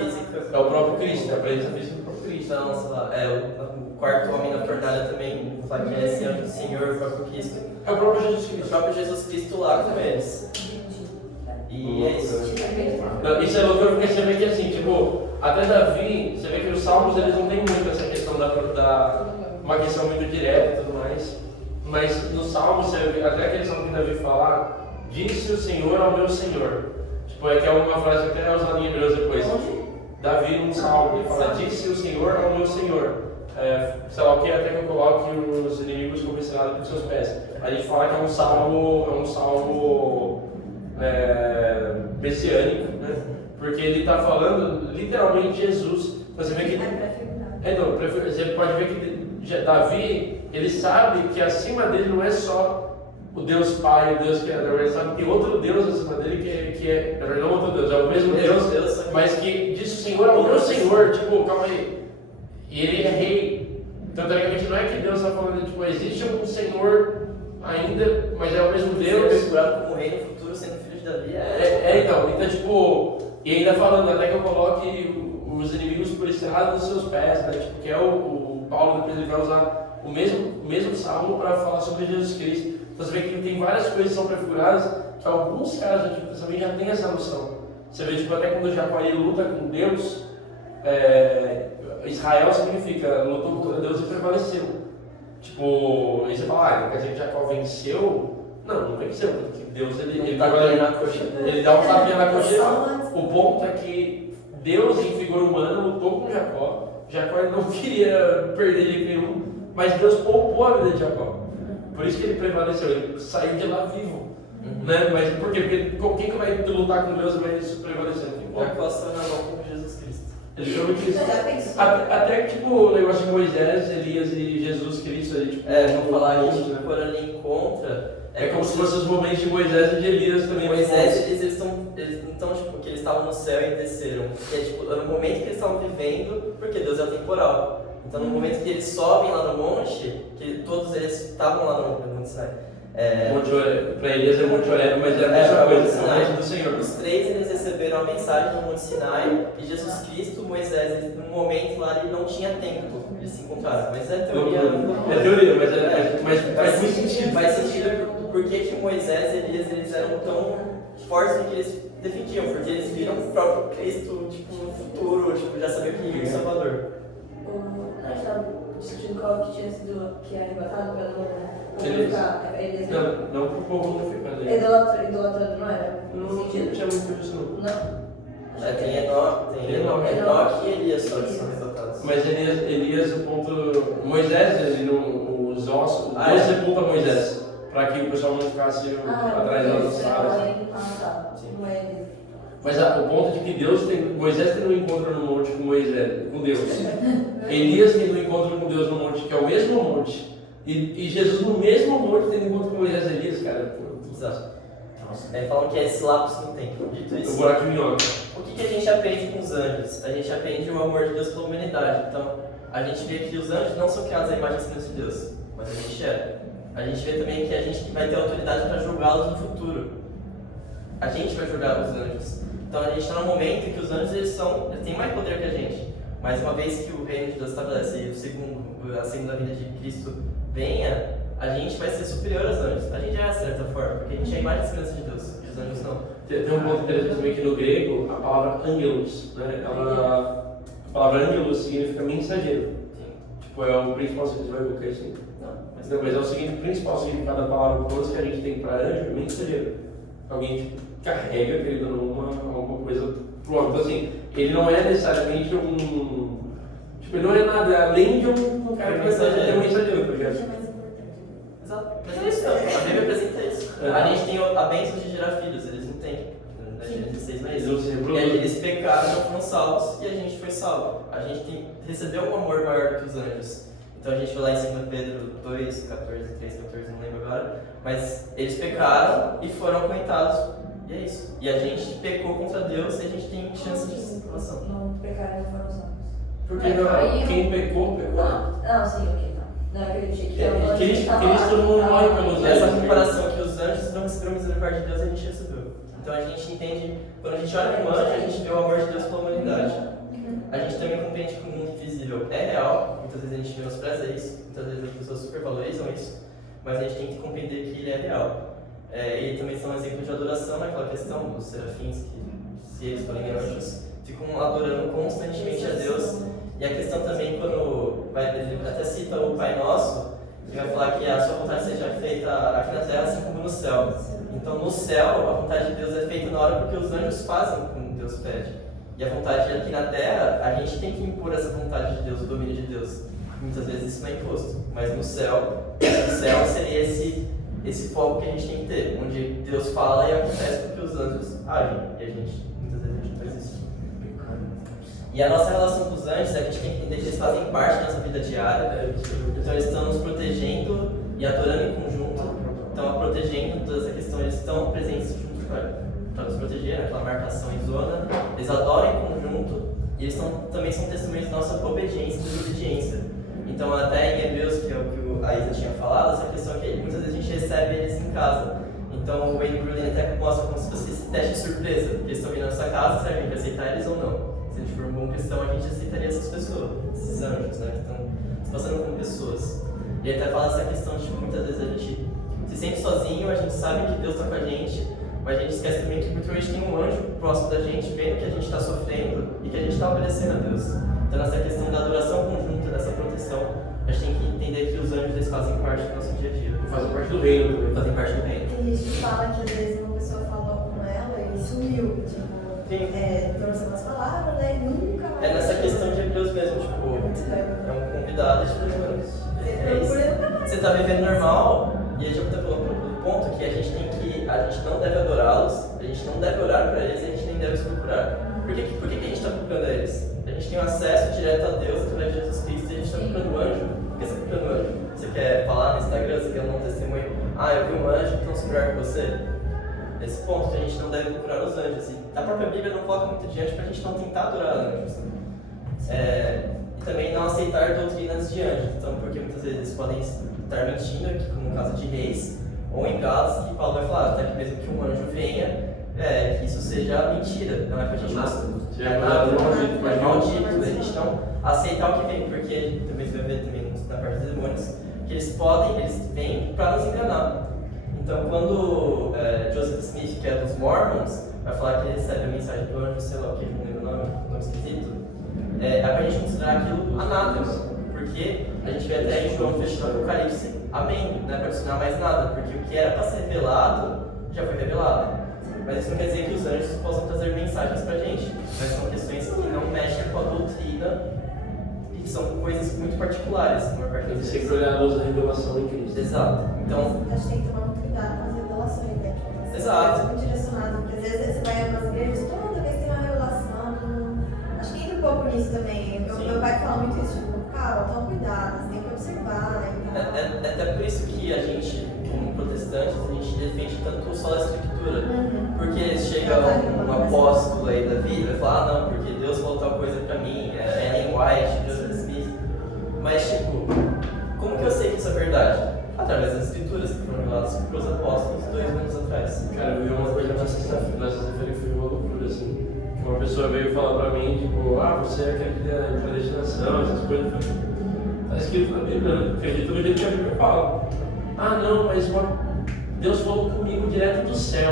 é o próprio Cristo, é a presença física do próprio Cristo. Então, sei lá, o quarto homem na fornalha também, fala que é esse anjo do Senhor, o próprio Cristo. É o próprio Jesus Cristo. O próprio Jesus Cristo lá com eles. E é isso. Não, isso é loucura porque você vê que assim, tipo, até Davi, você vê que os salmos eles não têm muito essa questão uma questão muito direta e tudo mais. Mas no salmo, você vê, até aquele salmo que Davi fala, disse o Senhor ao meu Senhor. Tipo, é que é uma frase que até é usada em Hebreus depois. Davi num salmo, ele fala, disse o Senhor ao meu Senhor. Sei lá o que, até que eu coloque os inimigos como estrelados pelos seus pés. A gente fala que é um salmo messiânico, né? Porque ele está falando literalmente Jesus. Você vê que então, você pode ver que Davi, ele sabe que acima dele não é só o Deus Pai, o Deus Criador, ele sabe que tem outro Deus acima dele que é não outro Deus, é o mesmo Deus, mas que diz o Senhor ao meu Senhor, tipo, calma aí, e ele é rei. Então, teoricamente, não é que Deus está falando, tipo, existe um Senhor ainda, mas é o mesmo Deus. Segurado como rei no futuro, sendo filho de Davi. Então, tipo, e ainda falando, até que eu coloque os inimigos por estrada nos seus pés, né? Tipo, que é o Paulo, depois ele vai usar o mesmo salmo para falar sobre Jesus Cristo. Então você vê que tem várias coisas que são prefiguradas, que alguns caras do Antigo Testamento já tem essa noção. Você vê, tipo, até quando Jacó ele luta com Deus, Israel significa lutou contra Deus e prevaleceu. Tipo, aí você fala, quer dizer que Jacó venceu? Não venceu, porque Deus ele dá um tapinha na coxa. O ponto é que Deus, em figura humana, lutou com Jacó. Jacó ele não queria perder de nenhum, mas Deus poupou a vida de Jacó. Por isso que ele prevaleceu, ele saiu de lá vivo. Né? Mas por quê? Porque quem que vai lutar com Deus e vai prevalecer? Jacó saiu na mão com Jesus Cristo. Ele chama de Cristo. Até que tipo o negócio de Moisés, Elias e Jesus Cristo ali, tipo, vamos falar que tipo, por ali em contra. É como se fossem os momentos de Moisés e de Elias também. Moisés e Elias, eles não estão, tipo, que eles estavam no céu e desceram. Que é tipo, no momento que eles estavam vivendo, porque Deus é atemporal. Então no momento que eles sobem lá no monte, que todos eles estavam lá no Monte Sinai. Para Elias é Monte Horebe, mas é a mesma coisa, é o monte do Senhor. Os três eles receberam a mensagem no Monte Sinai e Jesus Cristo, Moisés, num momento lá ele não tinha tempo, eles se encontraram. Mas é teoria. É teoria, mas faz muito sentido. Faz sentido porque que Moisés e Elias eles eram tão fortes no que eles defendiam, porque eles viram o próprio Cristo tipo, no futuro, tipo, já sabiam que ia o Salvador. A gente estava discutindo qual que tinha sido que é arrebatado pelo Elias. Não pro povo não ficar ali. Idolatrando não era? Não tinha muito disso não. Tem Enoque e Elias só que são arrebatados. Mas Elias, o ponto. Moisés, os ossos. Deus sepulta Moisés, para que o pessoal não ficasse atrás das espadas. Mas o ponto de que Moisés tem um encontro no monte com Deus. Elias tem um encontro com Deus no monte, que é o mesmo monte. E Jesus no mesmo monte tem um encontro com Moisés e Elias, cara. Exato. Falam que é esse lapso no tempo. Dito isso, o buraco de minhoca. O que a gente aprende com os anjos? A gente aprende o amor de Deus pela humanidade. Então, a gente vê que os anjos não são criados à imagem e semelhança de Deus, mas a gente é. A gente vê também que a gente vai ter autoridade para julgá-los no futuro. A gente vai julgar os anjos. Então, a gente está num momento em que os anjos eles têm mais poder que a gente. Mas uma vez que o reino de Deus estabelece e a segunda vinda de Cristo venha, a gente vai ser superior aos anjos. A gente é, de certa forma, porque a gente é a imagem e semelhança de Deus, e os anjos não. Tem um ponto interessante também que no grego, a palavra angelos, né? A palavra angelos significa mensageiro. Sim. Tipo, é o principal significado, vai colocar assim. Mas é o seguinte, principal significado da palavra, todas que a gente tem para anjo, é mensageiro. Alguém que carrega, querido ou não, alguma coisa pro homem. Então assim, ele não é necessariamente tipo, ele não é nada além de um cara que vai ter um mensageiro, tá ligado? Exato. Mas é isso, a Bíblia apresenta isso. A gente tem a bênção de gerar filhos, eles não têm. Gênesis 6 não é isso. E aí eles pecaram, não foram salvos e a gente foi salvo. A gente recebeu um amor maior do que os anjos. Então a gente vai lá em 2 Pedro 2, 14, 3, 14, não lembro agora. Mas eles pecaram e foram coitados. E é isso. E a gente pecou contra Deus e a gente tem chance de salvação. Não pecaram e foram salvos. Porque quem pecou. Não, sim, ok. Não acredito que Cristo não morre pelos anjos. Essa comparação que os anjos não receberam misericórdia de Deus, a gente recebeu. Então a gente entende, quando a gente olha para um anjo, a gente vê o amor de Deus pela humanidade. A gente também compreende que o mundo invisível é real, muitas vezes a gente menospreza isso, muitas vezes as pessoas supervalorizam isso, mas a gente tem que compreender que ele é real. Ele também são um exemplo de adoração naquela questão dos serafins, que se eles forem anjos, ficam adorando constantemente a Deus. E a questão também, quando ele até cita o Pai Nosso, que vai falar que a sua vontade seja feita aqui na terra assim como no céu. Então no céu, a vontade de Deus é feita na hora porque os anjos fazem como Deus pede. E a vontade aqui na terra, a gente tem que impor essa vontade de Deus, o domínio de Deus. Muitas vezes isso não é imposto, mas no céu seria esse foco que a gente tem que ter, onde Deus fala e acontece porque os anjos agem. E a gente, muitas vezes a gente não faz isso. E a nossa relação com os anjos, a gente tem que entender que eles fazem parte da nossa vida diária. Então eles estão nos protegendo e adorando em conjunto. Estão protegendo toda essa questão, eles estão presentes juntos para nos proteger, aquela marcação em zona. Eles adoram em conjunto e eles também são testemunhas da nossa obediência e desobediência. Então até em Hebreus, que é o que a Isa tinha falado, essa questão que muitas vezes a gente recebe eles em casa. Então o Wayne Gruden até mostra como se fosse esse teste de surpresa, que eles estão vindo na nossa casa, se a gente aceitar eles ou não. Se a gente for um bom cristão, a gente aceitaria essas pessoas, esses anjos, né, que estão se passando como pessoas. E ele até fala essa questão de que muitas vezes a gente se sente sozinho, a gente sabe que Deus está com a gente, mas a gente esquece também que muitas vezes tem um anjo próximo da gente, vendo que a gente está sofrendo e que a gente está obedecendo a Deus. Então nessa questão da adoração conjunta, dessa proteção, a gente tem que entender que os anjos eles fazem parte do nosso dia a dia. Fazem parte do reino também. Fazem parte do reino. Tem gente que fala que às vezes uma pessoa falou com ela e sumiu, tipo, trouxe umas palavras, né, e nunca mais. É nessa questão de Hebreus mesmo, tipo, é um convidado de Deus. Você está vivendo normal e a gente está pelo ponto que a gente não deve adorá-los, a gente não deve orar para eles e a gente nem deve os procurar. Por que a gente está procurando eles? A gente tem um acesso direto a Deus através de Jesus Cristo e a gente está procurando um anjo. Por que você está procurando um anjo? Você quer falar no Instagram, você quer dar um testemunho? Eu vi um anjo, então se lugar com você. Nesse ponto que a gente não deve procurar os anjos. E a própria Bíblia não coloca muito diante para a gente não tentar adorar anjos. E também não aceitar doutrinas de anjos. Então, porque muitas vezes eles podem estar mentindo, aqui, como no caso de Reis, ou em Gálatas, que Paulo vai falar, até que mesmo que um anjo venha, que isso seja mentira. Não é para a gente é maldito, a gente não aceitar o que vem, porque também você vai ver também na parte dos demônios, que eles vêm para nos enganar. Então, quando Joseph Smith, que é dos Mormons, vai falar que ele recebe a mensagem do anjo, sei lá o que, não lembro o nome esquisito, é pra gente considerar aquilo anátema, porque a gente vê até em João fechando o Apocalipse, amém, não é para adicionar mais nada, porque o que era para ser revelado, já foi revelado. Mas isso não quer dizer que os anjos possam trazer mensagens pra gente, mas são questões que não mexem com a doutrina e que são coisas muito particulares. Tem que sempre olhar a luz da revelação em Cristo. Exato. Então, acho que tem que tomar muito cuidado com as revelações, né? Exato. Muito direcionado, porque às vezes você vai nas igrejas, toda vez tem uma revelação. Acho que entra um pouco nisso também. Meu pai fala muito isso, tipo, cara, toma cuidado, você tem que observar e tal. É até por isso que a gente, como protestantes, a gente defende tanto o solo da escritura. Porque chega um apóstolo aí da vida e fala, não, porque Deus falou tal coisa pra mim, Ellen White, Joseph Smith. Mas, tipo, como que eu sei que isso é verdade? Através das escrituras que foram reveladas para os apóstolos 2 anos atrás. Cara, eu vi uma coisa na sexta-feira que foi uma loucura, assim. Que uma pessoa veio falar pra mim, tipo, você é aquele da predestinação, essas coisas. Tá escrito na Bíblia, né? Acredito no jeito que a Bíblia fala. Não, mas Deus falou comigo direto do céu.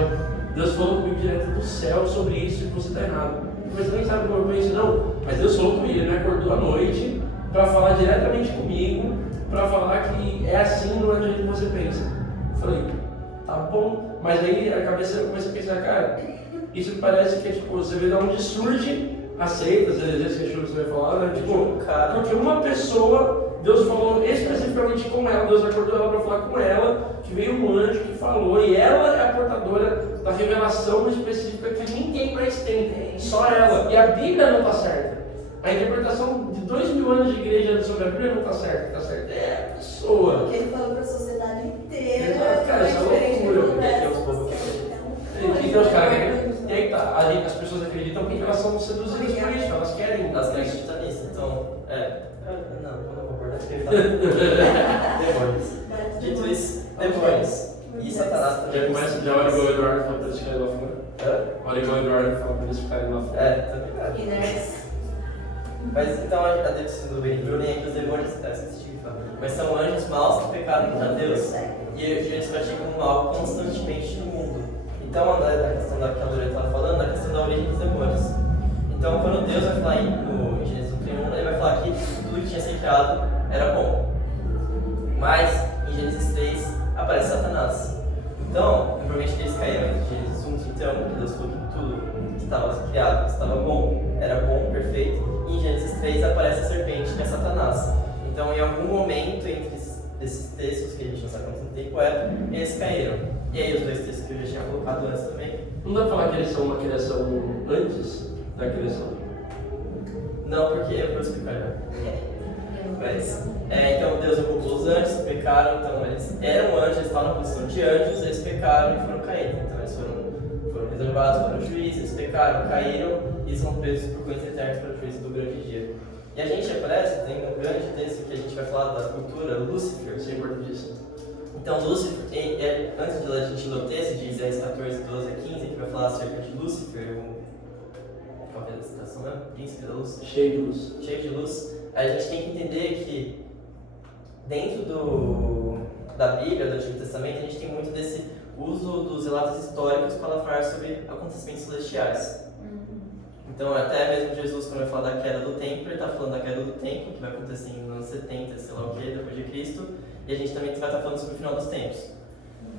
Deus falou comigo direto do céu sobre isso e você tá errado. Mas você nem sabe como eu penso, não. Mas Deus falou comigo, ele me acordou à noite pra falar diretamente comigo, pra falar que é assim, não é do jeito que você pensa. Eu falei, tá bom. Mas aí a cabeça eu comecei a pensar, cara, isso parece que é tipo, você vê de onde surge as seitas, às vezes que você vai falar, né? Tipo, porque uma pessoa, Deus falou especificamente com ela, Deus acordou ela para falar com ela, que veio um anjo que falou, e ela é a portadora da revelação específica que ninguém mais tem, só ela. E a Bíblia não está certa. A interpretação de 2000 anos de igreja sobre a Bíblia não está certa, é a pessoa. Porque ele falou para a sociedade inteira. Exato, cara, isso é loucura. Então, cara, e aí tá, as pessoas acreditam que elas são seduzidas por isso, elas querem. Elas acreditam nisso, então, não vou concordar com ele. Demônios. Dito isso, demônios. E Satanás também. Já olha igual o Eduardo falando para esse cara lá fora. falar pra eles ficarem lá fora. Também acho. Mas então a definição do Wayne Gruden é que os demônios, mas são anjos maus que pecaram contra Deus e eles praticam o mal constantemente no mundo. Então, a questão da que a Lorena estava falando, a questão da origem dos demônios. Então, quando Deus vai falar em Gênesis 1, ele vai falar que tudo que tinha sido criado era bom. Mas, em Gênesis 3, aparece Satanás. Então, provavelmente eles caíram em Gênesis 1, então, que Deus falou que tudo que estava criado estava bom, era bom, perfeito. E em Gênesis 3 aparece a serpente, que é Satanás. Então, em algum momento entre esses textos, que a gente não sabe quanto tempo era, eles caíram. E aí, os dois textos que eu já tinha colocado antes também. Não dá pra falar que eles são uma criação antes da criação? Não, porque eu vou explicar já. Mas, então Deus ocupou os anjos, pecaram, então eles eram anjos, eles estavam na posição de anjos, eles pecaram e foram caídos. Então eles foram reservados para o juízo, eles pecaram, caíram e são presos por coisas eternas para o juízo do grande dia. E a gente aparece, tem um grande texto que a gente vai falar da cultura, Lúcifer. Isso é importantíssimo. Então Lúcifer, antes de a gente ler o texto de Isaías 14, 12 a 15, que vai falar acerca de Lúcifer, qual é a citação mesmo? Príncipe da luz? Cheio de luz. Cheio de luz. A gente tem que entender que dentro da Bíblia, do Antigo Testamento, a gente tem muito desse uso dos relatos históricos para falar sobre acontecimentos celestiais. Então, até mesmo Jesus, quando vai falar da queda do templo, ele está falando da queda do templo, que vai acontecer nos anos 70, sei lá o que, depois de Cristo, e a gente também vai estar falando sobre o final dos tempos.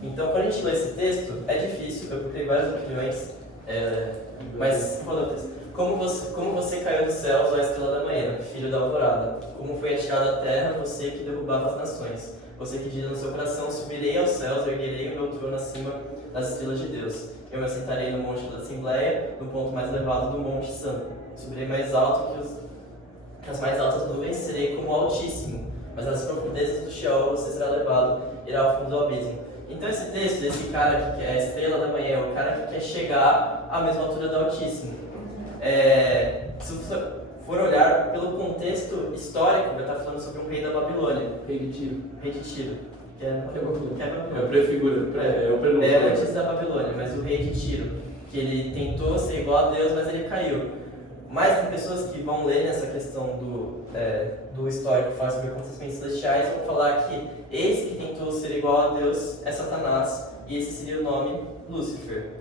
Então, quando a gente lê esse texto, é difícil, eu procurei várias opiniões, mas qual é o texto? Como você caiu dos céus, ó estrela da manhã, filho da alvorada. Como foi atirado à terra, você que derrubava as nações. Você que diz no seu coração, subirei aos céus, erguerei o meu trono acima das estrelas de Deus. Eu me assentarei no monte da Assembleia, no ponto mais elevado do Monte Santo. Subirei mais alto que as mais altas nuvens, serei como o Altíssimo. Mas nas profundezas do Sheol você será levado, irá ao fundo do abismo. Então esse texto, desse cara que é a estrela da manhã, é o cara que quer chegar à mesma altura do Altíssimo. Se você for olhar pelo contexto histórico, vai estar falando sobre um rei da Babilônia. Rei de Tiro. Rei de Tiro. Que é Babilônia. É o prefigura, é o prenúncio. Antes da Babilônia, mas o rei de Tiro, que ele tentou ser igual a Deus, mas ele caiu. Mas tem pessoas que vão ler nessa questão do histórico, fala sobre acontecimentos celestiais, vão falar que esse que tentou ser igual a Deus é Satanás, e esse seria o nome Lúcifer.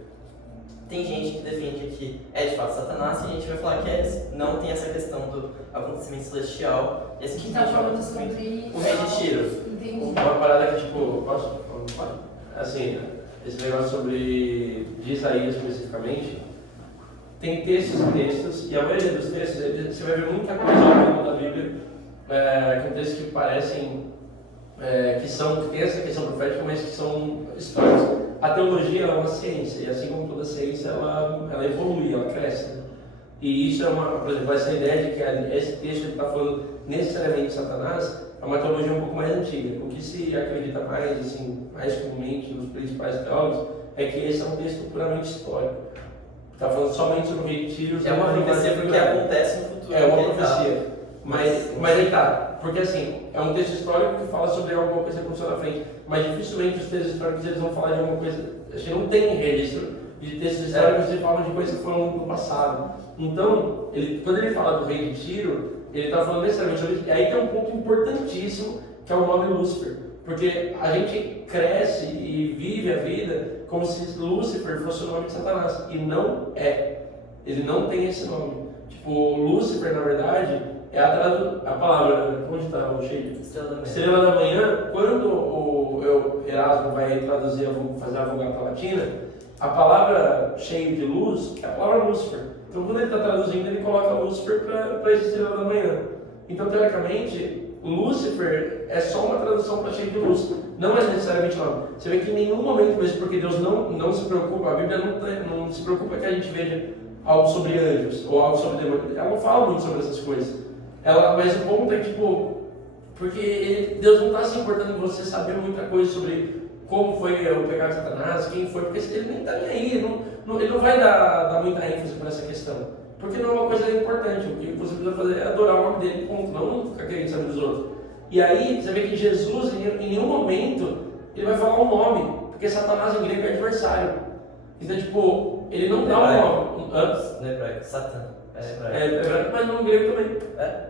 Tem gente que defende que é de fato Satanás, e a gente vai falar que não tem essa questão do acontecimento celestial. E esse que está falando sobre o rei de Tiro. Entendi. Uma parada que, tipo, posso? Assim, esse negócio sobre de Isaías especificamente, tem textos, e a maioria dos textos, você vai ver muita coisa ao longo da Bíblia, com textos que parecem, que tem essa questão profética, mas que são históricos. A teologia é uma ciência, e assim como toda ciência, ela evolui, ela cresce. Né? E isso por exemplo, essa ideia de que esse texto está falando necessariamente de Satanás, é uma teologia um pouco mais antiga. O que se acredita mais, assim, mais comumente nos principais teólogos, é que esse é um texto puramente histórico. Está falando somente sobre o rei de Tiro. É uma profecia porque acontece no futuro. É uma profecia. Mas aí tá, porque assim, é um texto histórico que fala sobre alguma coisa que aconteceu na frente, mas dificilmente os textos históricos eles vão falar de alguma coisa, a gente não tem registro de textos históricos que falam de coisas que foram no passado. Então, quando ele fala do rei de Tiro, ele está falando necessariamente sobre isso, e aí tem um ponto importantíssimo, que é o nome Lúcifer, porque a gente cresce e vive a vida como se Lúcifer fosse o nome de Satanás, e não é, ele não tem esse nome. Tipo, Lúcifer, na verdade, é a palavra, onde está o cheio? Estrela da manhã. Quando o Erasmo vai traduzir, fazer a Vulgata Latina, a palavra cheio de luz é a palavra Lúcifer. Então, quando ele está traduzindo, ele coloca Lúcifer para essa estrela da manhã. Então, teoricamente, Lúcifer é só uma tradução para cheio de luz. Não é necessariamente nome. Você vê que em nenhum momento mesmo, porque Deus não se preocupa, a Bíblia não se preocupa que a gente veja algo sobre anjos ou algo sobre demônios. Ela não fala muito sobre essas coisas. Mas o ponto é tipo, porque Deus não está se importando em você saber muita coisa sobre como foi o pecado de Satanás, quem foi, porque ele nem está nem aí, ele não vai dar muita ênfase para essa questão, porque não é uma coisa importante. O que você precisa fazer é adorar o nome dele, ponto, não ficar querendo saber dos outros. E aí você vê que Jesus, em nenhum momento, ele vai falar o nome, porque Satanás em grego é adversário. Então, tipo, ele não dá uma... No hebraico, Satã. É hebraico, mas no grego também.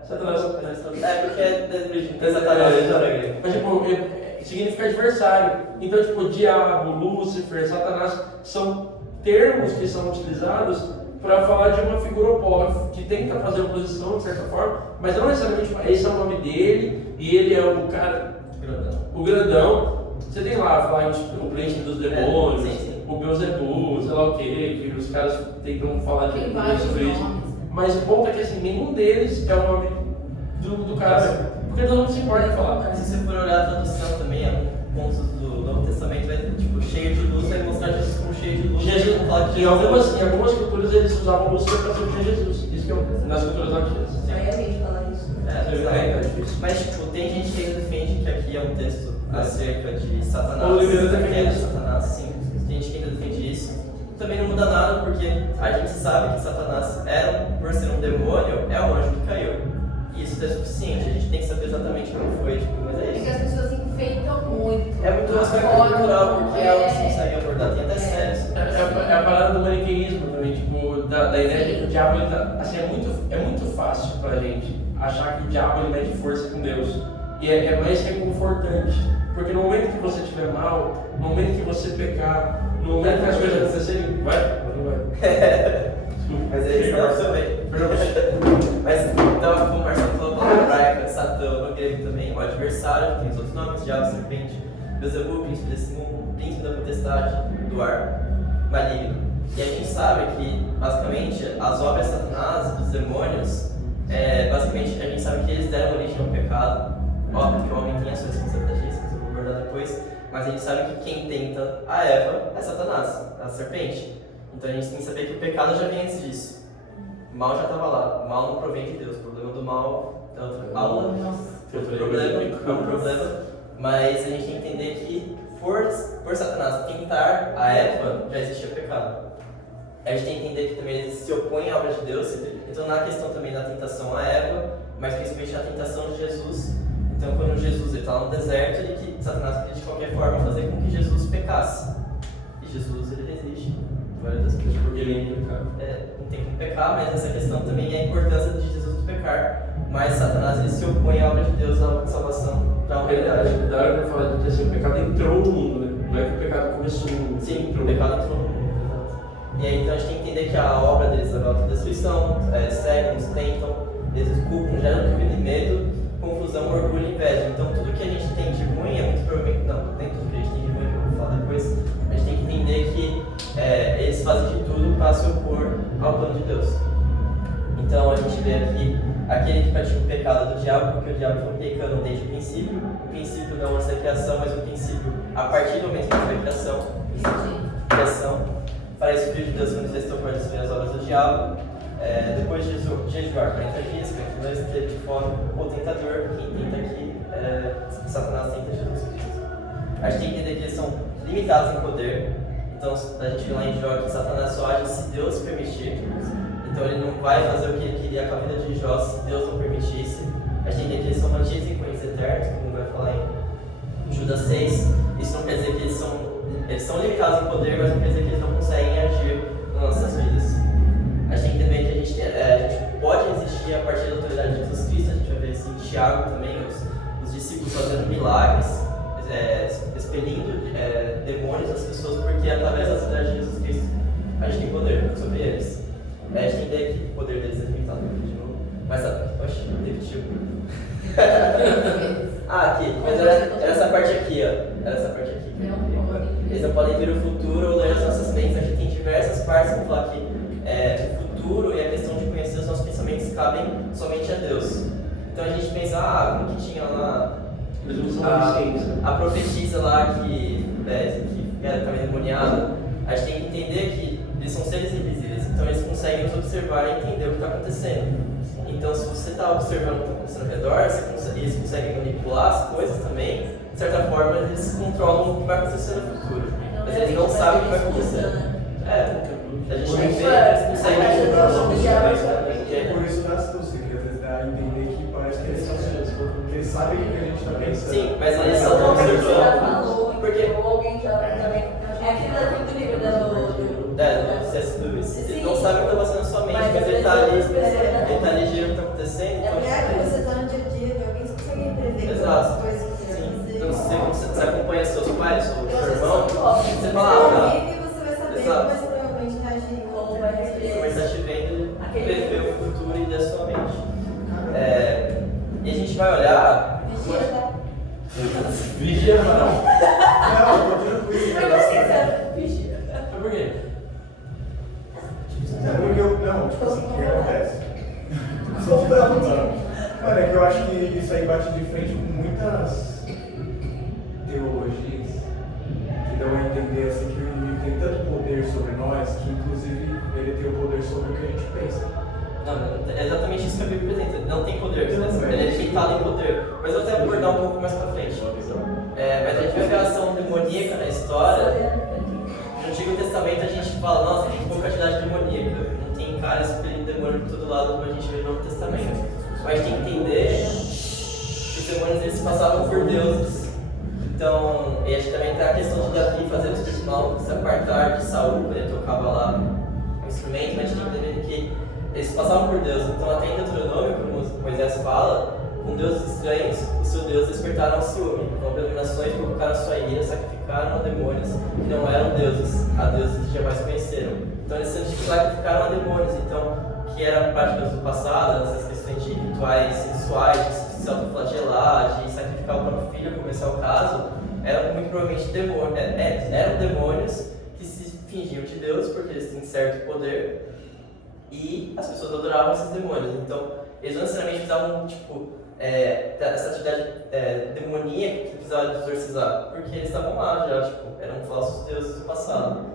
Satanás. Porque é da origem, tem Satanás no grego. Mas tipo, significa adversário. Então, tipo, diabo, Lúcifer, Satanás são termos que são utilizados para falar de uma figura oposta, que tenta fazer oposição de certa forma, mas não necessariamente esse é o nome dele e ele é o cara, o grandão. Você tem lá, falar tipo, o príncipe dos demônios, o Beelzebub, sei lá o que os caras tentam falar de sobre isso. Mas o ponto é que assim, nenhum deles é o nome do cara, porque todo mundo se importa em falar. Se você for olhar a tradução também, pontos do Novo Testamento vai tipo cheio de luz, vai mostrar Jesus como cheio de luz. Jesus, em algumas culturas eles usavam luz para substituir Jesus. Isso que é nas culturas antigas. Aí a gente fala isso. É difícil. Mas tipo, tem gente que ainda defende que aqui é um texto acerca de Satanás. O livro de Satanás, sim. Tem gente que ainda defende isso. Também não muda nada porque a gente sabe que Satanás por ser um demônio, é um anjo que caiu. E isso é suficiente, a gente tem que saber exatamente como foi, tipo, mas é isso. Porque as pessoas enfeitam muito. É muito aspecto cultural, porque é algo que você consegue abordar, tem até séries. É a parada do maniqueísmo também, tipo, da ideia de que o diabo, ele tá, assim, é muito fácil pra gente achar que o diabo ele mede força com Deus. E é mais reconfortante, porque no momento que você estiver mal, no momento que você pecar, no momento que as coisas acontecerem, vai? Não vai. Mas é isso, não, também. Mas então, como o Marcelo falou, a palavra hebraica, Satã, no grego também, o adversário, tem os outros nomes, diabo, serpente, Beelzebub, príncipe desse mundo, príncipe da potestade, do ar, maligno. E a gente sabe que, basicamente, as obras de Satanás, dos demônios, basicamente, a gente sabe que eles deram origem ao pecado. Óbvio que o homem tem a sua responsabilidade, isso eu vou abordar depois, mas a gente sabe que quem tenta a Eva é Satanás, a serpente. Então a gente tem que saber que o pecado já vem antes disso. O mal já estava lá, o mal não provém de Deus. O problema do mal é outra aula, é um problema, mas a gente tem que entender que por Satanás tentar a Eva, já existia pecado. A gente tem que entender que também ele se opõe à obra de Deus, então na questão também da tentação a Eva, mas principalmente na tentação de Jesus. Então quando Jesus está no deserto, Satanás queria de qualquer forma fazer com que Jesus pecasse. E Jesus ele resiste. Várias das coisas porque ele não tem como pecar, mas essa questão também é a importância de Jesus pecar. Mas Satanás ele se opõe à obra de Deus, à obra de salvação da humanidade. Da hora que eu falo de assim, o pecado entrou no mundo, né? Não é que o pecado começou no mundo. Sim, o pecado entrou no mundo, exato. E aí então a gente tem que entender que a obra deles é a autodestruição, cegam, nos tentam, eles culpam, geram dúvida e medo, confusão, orgulho e inveja. Então tudo que a gente tem de ruim é muito provavelmente. Não, nem tudo que a gente tem de ruim, que eu vou falar depois. A gente tem que entender que eles fazem de tudo para se opor ao plano de Deus. Então a gente vê aqui aquele que pratica o pecado do diabo, porque o diabo foi pecando desde o princípio não antes da criação, mas o princípio a partir do momento que foi a criação. Para isso o Filho de Deus se manifestou para destruir as obras do diabo. Depois de jejuar 40 dias, que não esteve de fome, o tentador, quem tenta aqui, Satanás tenta Jesus Cristo. A gente tem que entender que eles são limitados em poder. Então a gente vê lá em Jó que Satanás só age se Deus permitir. Então ele não vai fazer o que ele queria com a vida de Jó se Deus não permitisse. A gente tem que entender que eles são mantidos em correntes eternas, como vai falar em Judas 6. Isso não quer dizer que eles são limitados em poder, mas não quer dizer que eles não conseguem agir nas nossas vidas. A gente tem que entender que a gente pode existir a partir da autoridade de Jesus Cristo. A gente vai ver isso em Tiago também, os discípulos fazendo milagres, expelindo demônios das pessoas, porque através da autoridade de Jesus Cristo a gente tem poder sobre eles. A gente tem que entender que o poder deles é limitado, de novo. Mas, oxe, repetiu. Aqui, mas era essa parte aqui, ó. Era essa parte aqui. Eles não podem ver o futuro ou ler as nossas mentes. Aqui tem diversas partes que vão falar que o futuro e a questão de conhecer os nossos pensamentos cabem somente a Deus. Então a gente pensa, como que tinha lá a profetisa lá que era também endemoniada. A gente tem que entender que eles são seres invisíveis, então eles conseguem nos observar e entender o que está acontecendo. Então se você está observando o que está acontecendo ao redor, eles conseguem manipular as coisas também. De certa forma eles controlam o que vai acontecer no futuro, mas eles não sabem o que vai acontecer. A gente não vê, eles conseguem controlar. É por isso da astúcia, que às vezes dá a entender que parece que eles são porque eles sabem o que a gente está pensando. Sim, mas eles são observando. Porque alguém já também. É aquele do livro do feito Exato. as coisas que você Sim. fazer. Então, se você acompanha seus pais ou seu Você irmão, você você fala, ah, vive, você vai saber Exato. como vai provavelmente reagir. Como vai reagir. como ele está te vendo, ele prevê o futuro e da sua mente. E a gente vai olhar. Vigia, tá? Vigia, não. Não, continua com isso. Vigia. Mas por quê? É porque tipo assim, o que acontece? Compramos. Cara, é que eu acho que isso aí bate de frente com muitas teologias que dão a entender assim que o inimigo tem tanto poder sobre nós que inclusive ele tem o poder sobre o que a gente pensa. Não, é exatamente isso que a Bíblia apresenta. Não tem poder, ele é limitado em poder. Mas eu vou até abordar um pouco mais pra frente. Mas a gente vê a ação demoníaca na história. No Antigo Testamento a gente fala, nossa, tem pouca atividade demoníaca. Não tem cara expelindo demônio por todo lado como a gente vê no Novo Testamento. Mas a gente tem que entender que os demônios eles passavam por deuses. Então, e a gente também tem a questão de Davi fazer o espírito mal se apartar de Saul, quando ele tocava lá o instrumento, mas a gente tem que entender que eles passavam por Deus. Então, até em Deuteronômio, como Moisés fala, com deuses estranhos, os seus deuses despertaram ao ciúme. Com abominações provocaram sua ira, sacrificaram a demônios que não eram deuses, a deuses que jamais conheceram. Então, eles sacrificaram a demônios. Então, que eram práticas do passado, essas questões de rituais sensuais, de se autoflagelar, de sacrificar o próprio filho, como esse é o caso, eram muito provavelmente demônios, eram demônios que se fingiam de Deus, porque eles têm certo poder, e as pessoas adoravam esses demônios. Então, eles não necessariamente precisavam, essa atividade demoníaca que precisava exorcizar, porque eles estavam lá já, eram falsos deuses do passado.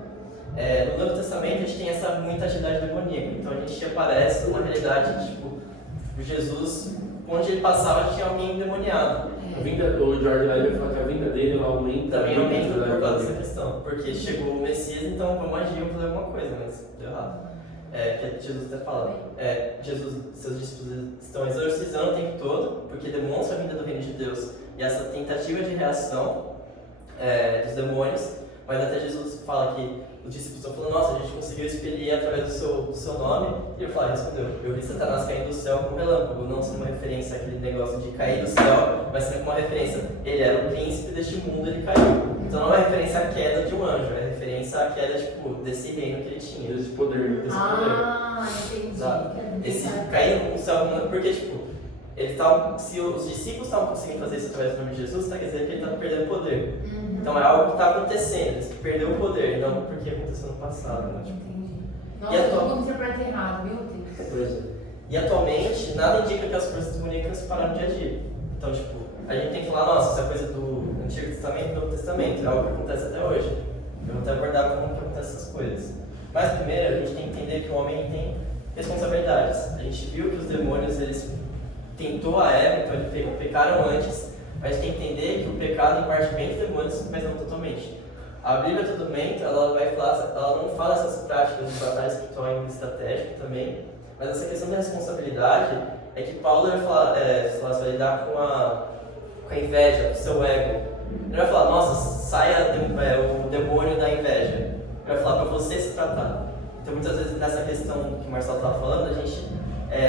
No Novo Testamento a gente tem essa muita atividade demoníaca, então a gente aparece numa realidade de Jesus, onde ele passava tinha alguém endemoniado. O George Lyle fala que a vinda dele aumenta. Também aumenta por causa dessa questão, porque chegou o Messias, então vamos agir, vamos fazer alguma coisa, mas deu errado. Que Jesus está falando. Jesus, seus discípulos estão exorcizando o tempo todo, porque demonstra a vinda do reino de Deus e essa tentativa de reação dos demônios, mas até Jesus fala que os discípulos estão falando, nossa, a gente conseguiu expelir através do seu nome, e ele respondeu, eu vi Satanás caindo do céu como relâmpago, não sendo uma referência àquele negócio de cair do céu, mas sendo uma referência, ele era o príncipe deste mundo, ele caiu. Então não é uma referência à queda de um anjo, é referência à queda desse reino que ele tinha. Desse poder. Entendi. Sabe? Esse cair no céu, porque se os discípulos estavam conseguindo fazer isso através do nome de Jesus, está quer dizer que ele está perdendo poder. Então é algo que está acontecendo, ele perdeu o poder, não porque aconteceu no passado. Né? Entendi. Nossa, todo mundo interpreta errado, meu Deus. E atualmente, nada indica que as forças demoníacas pararam de agir. Então, a gente tem que falar, nossa, isso é coisa do Antigo Testamento e do Novo Testamento, é algo que acontece até hoje. Eu vou até abordar como que acontecem essas coisas. Mas primeiro, a gente tem que entender que o homem tem responsabilidades. A gente viu que os demônios, eles tentou a Eva, então eles pecaram antes, mas a gente tem que entender que o pecado em parte vem dos demônios, mas não totalmente. A Bíblia, a todo momento, ela não fala essas práticas de batalha espiritual em estratégico também, mas essa questão da responsabilidade é que Paulo vai falar, se vai lidar com a inveja, com o seu ego. Ele vai falar, nossa, saia o demônio da inveja. Ele vai falar para você se tratar. Então, muitas vezes, nessa questão que o Marcelo estava falando, a gente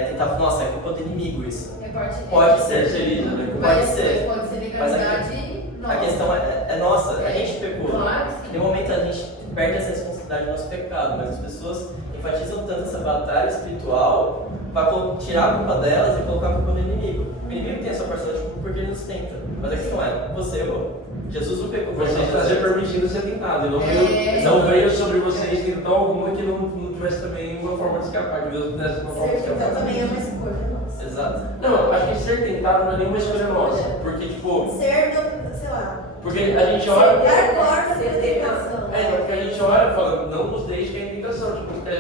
tentava, nossa, é culpa do inimigo isso. Pode ser, pode ser. Pode ser legalidade. A questão é nossa, a gente pecou. Claro. Em um momento a gente perde essa responsabilidade do nosso pecado, mas as pessoas enfatizam tanto essa batalha espiritual para tirar a culpa delas e colocar a culpa no inimigo. O inimigo tem a sua parcela de culpa porque ele nos tenta, mas a questão você errou. Jesus não pecou. Você está se permitindo ser tentado, não veio sobre vocês tentação alguma que não tivesse também uma forma de escapar, que Deus desse uma forma de escapar. Então também é uma escolha nossa. Exato. Não, acho que ser tentado não é nenhuma escolha nossa, porque sei lá. Porque a gente olha. Dar porta para tentação. Porque a gente olha e fala, não nos deixe cair em tentação,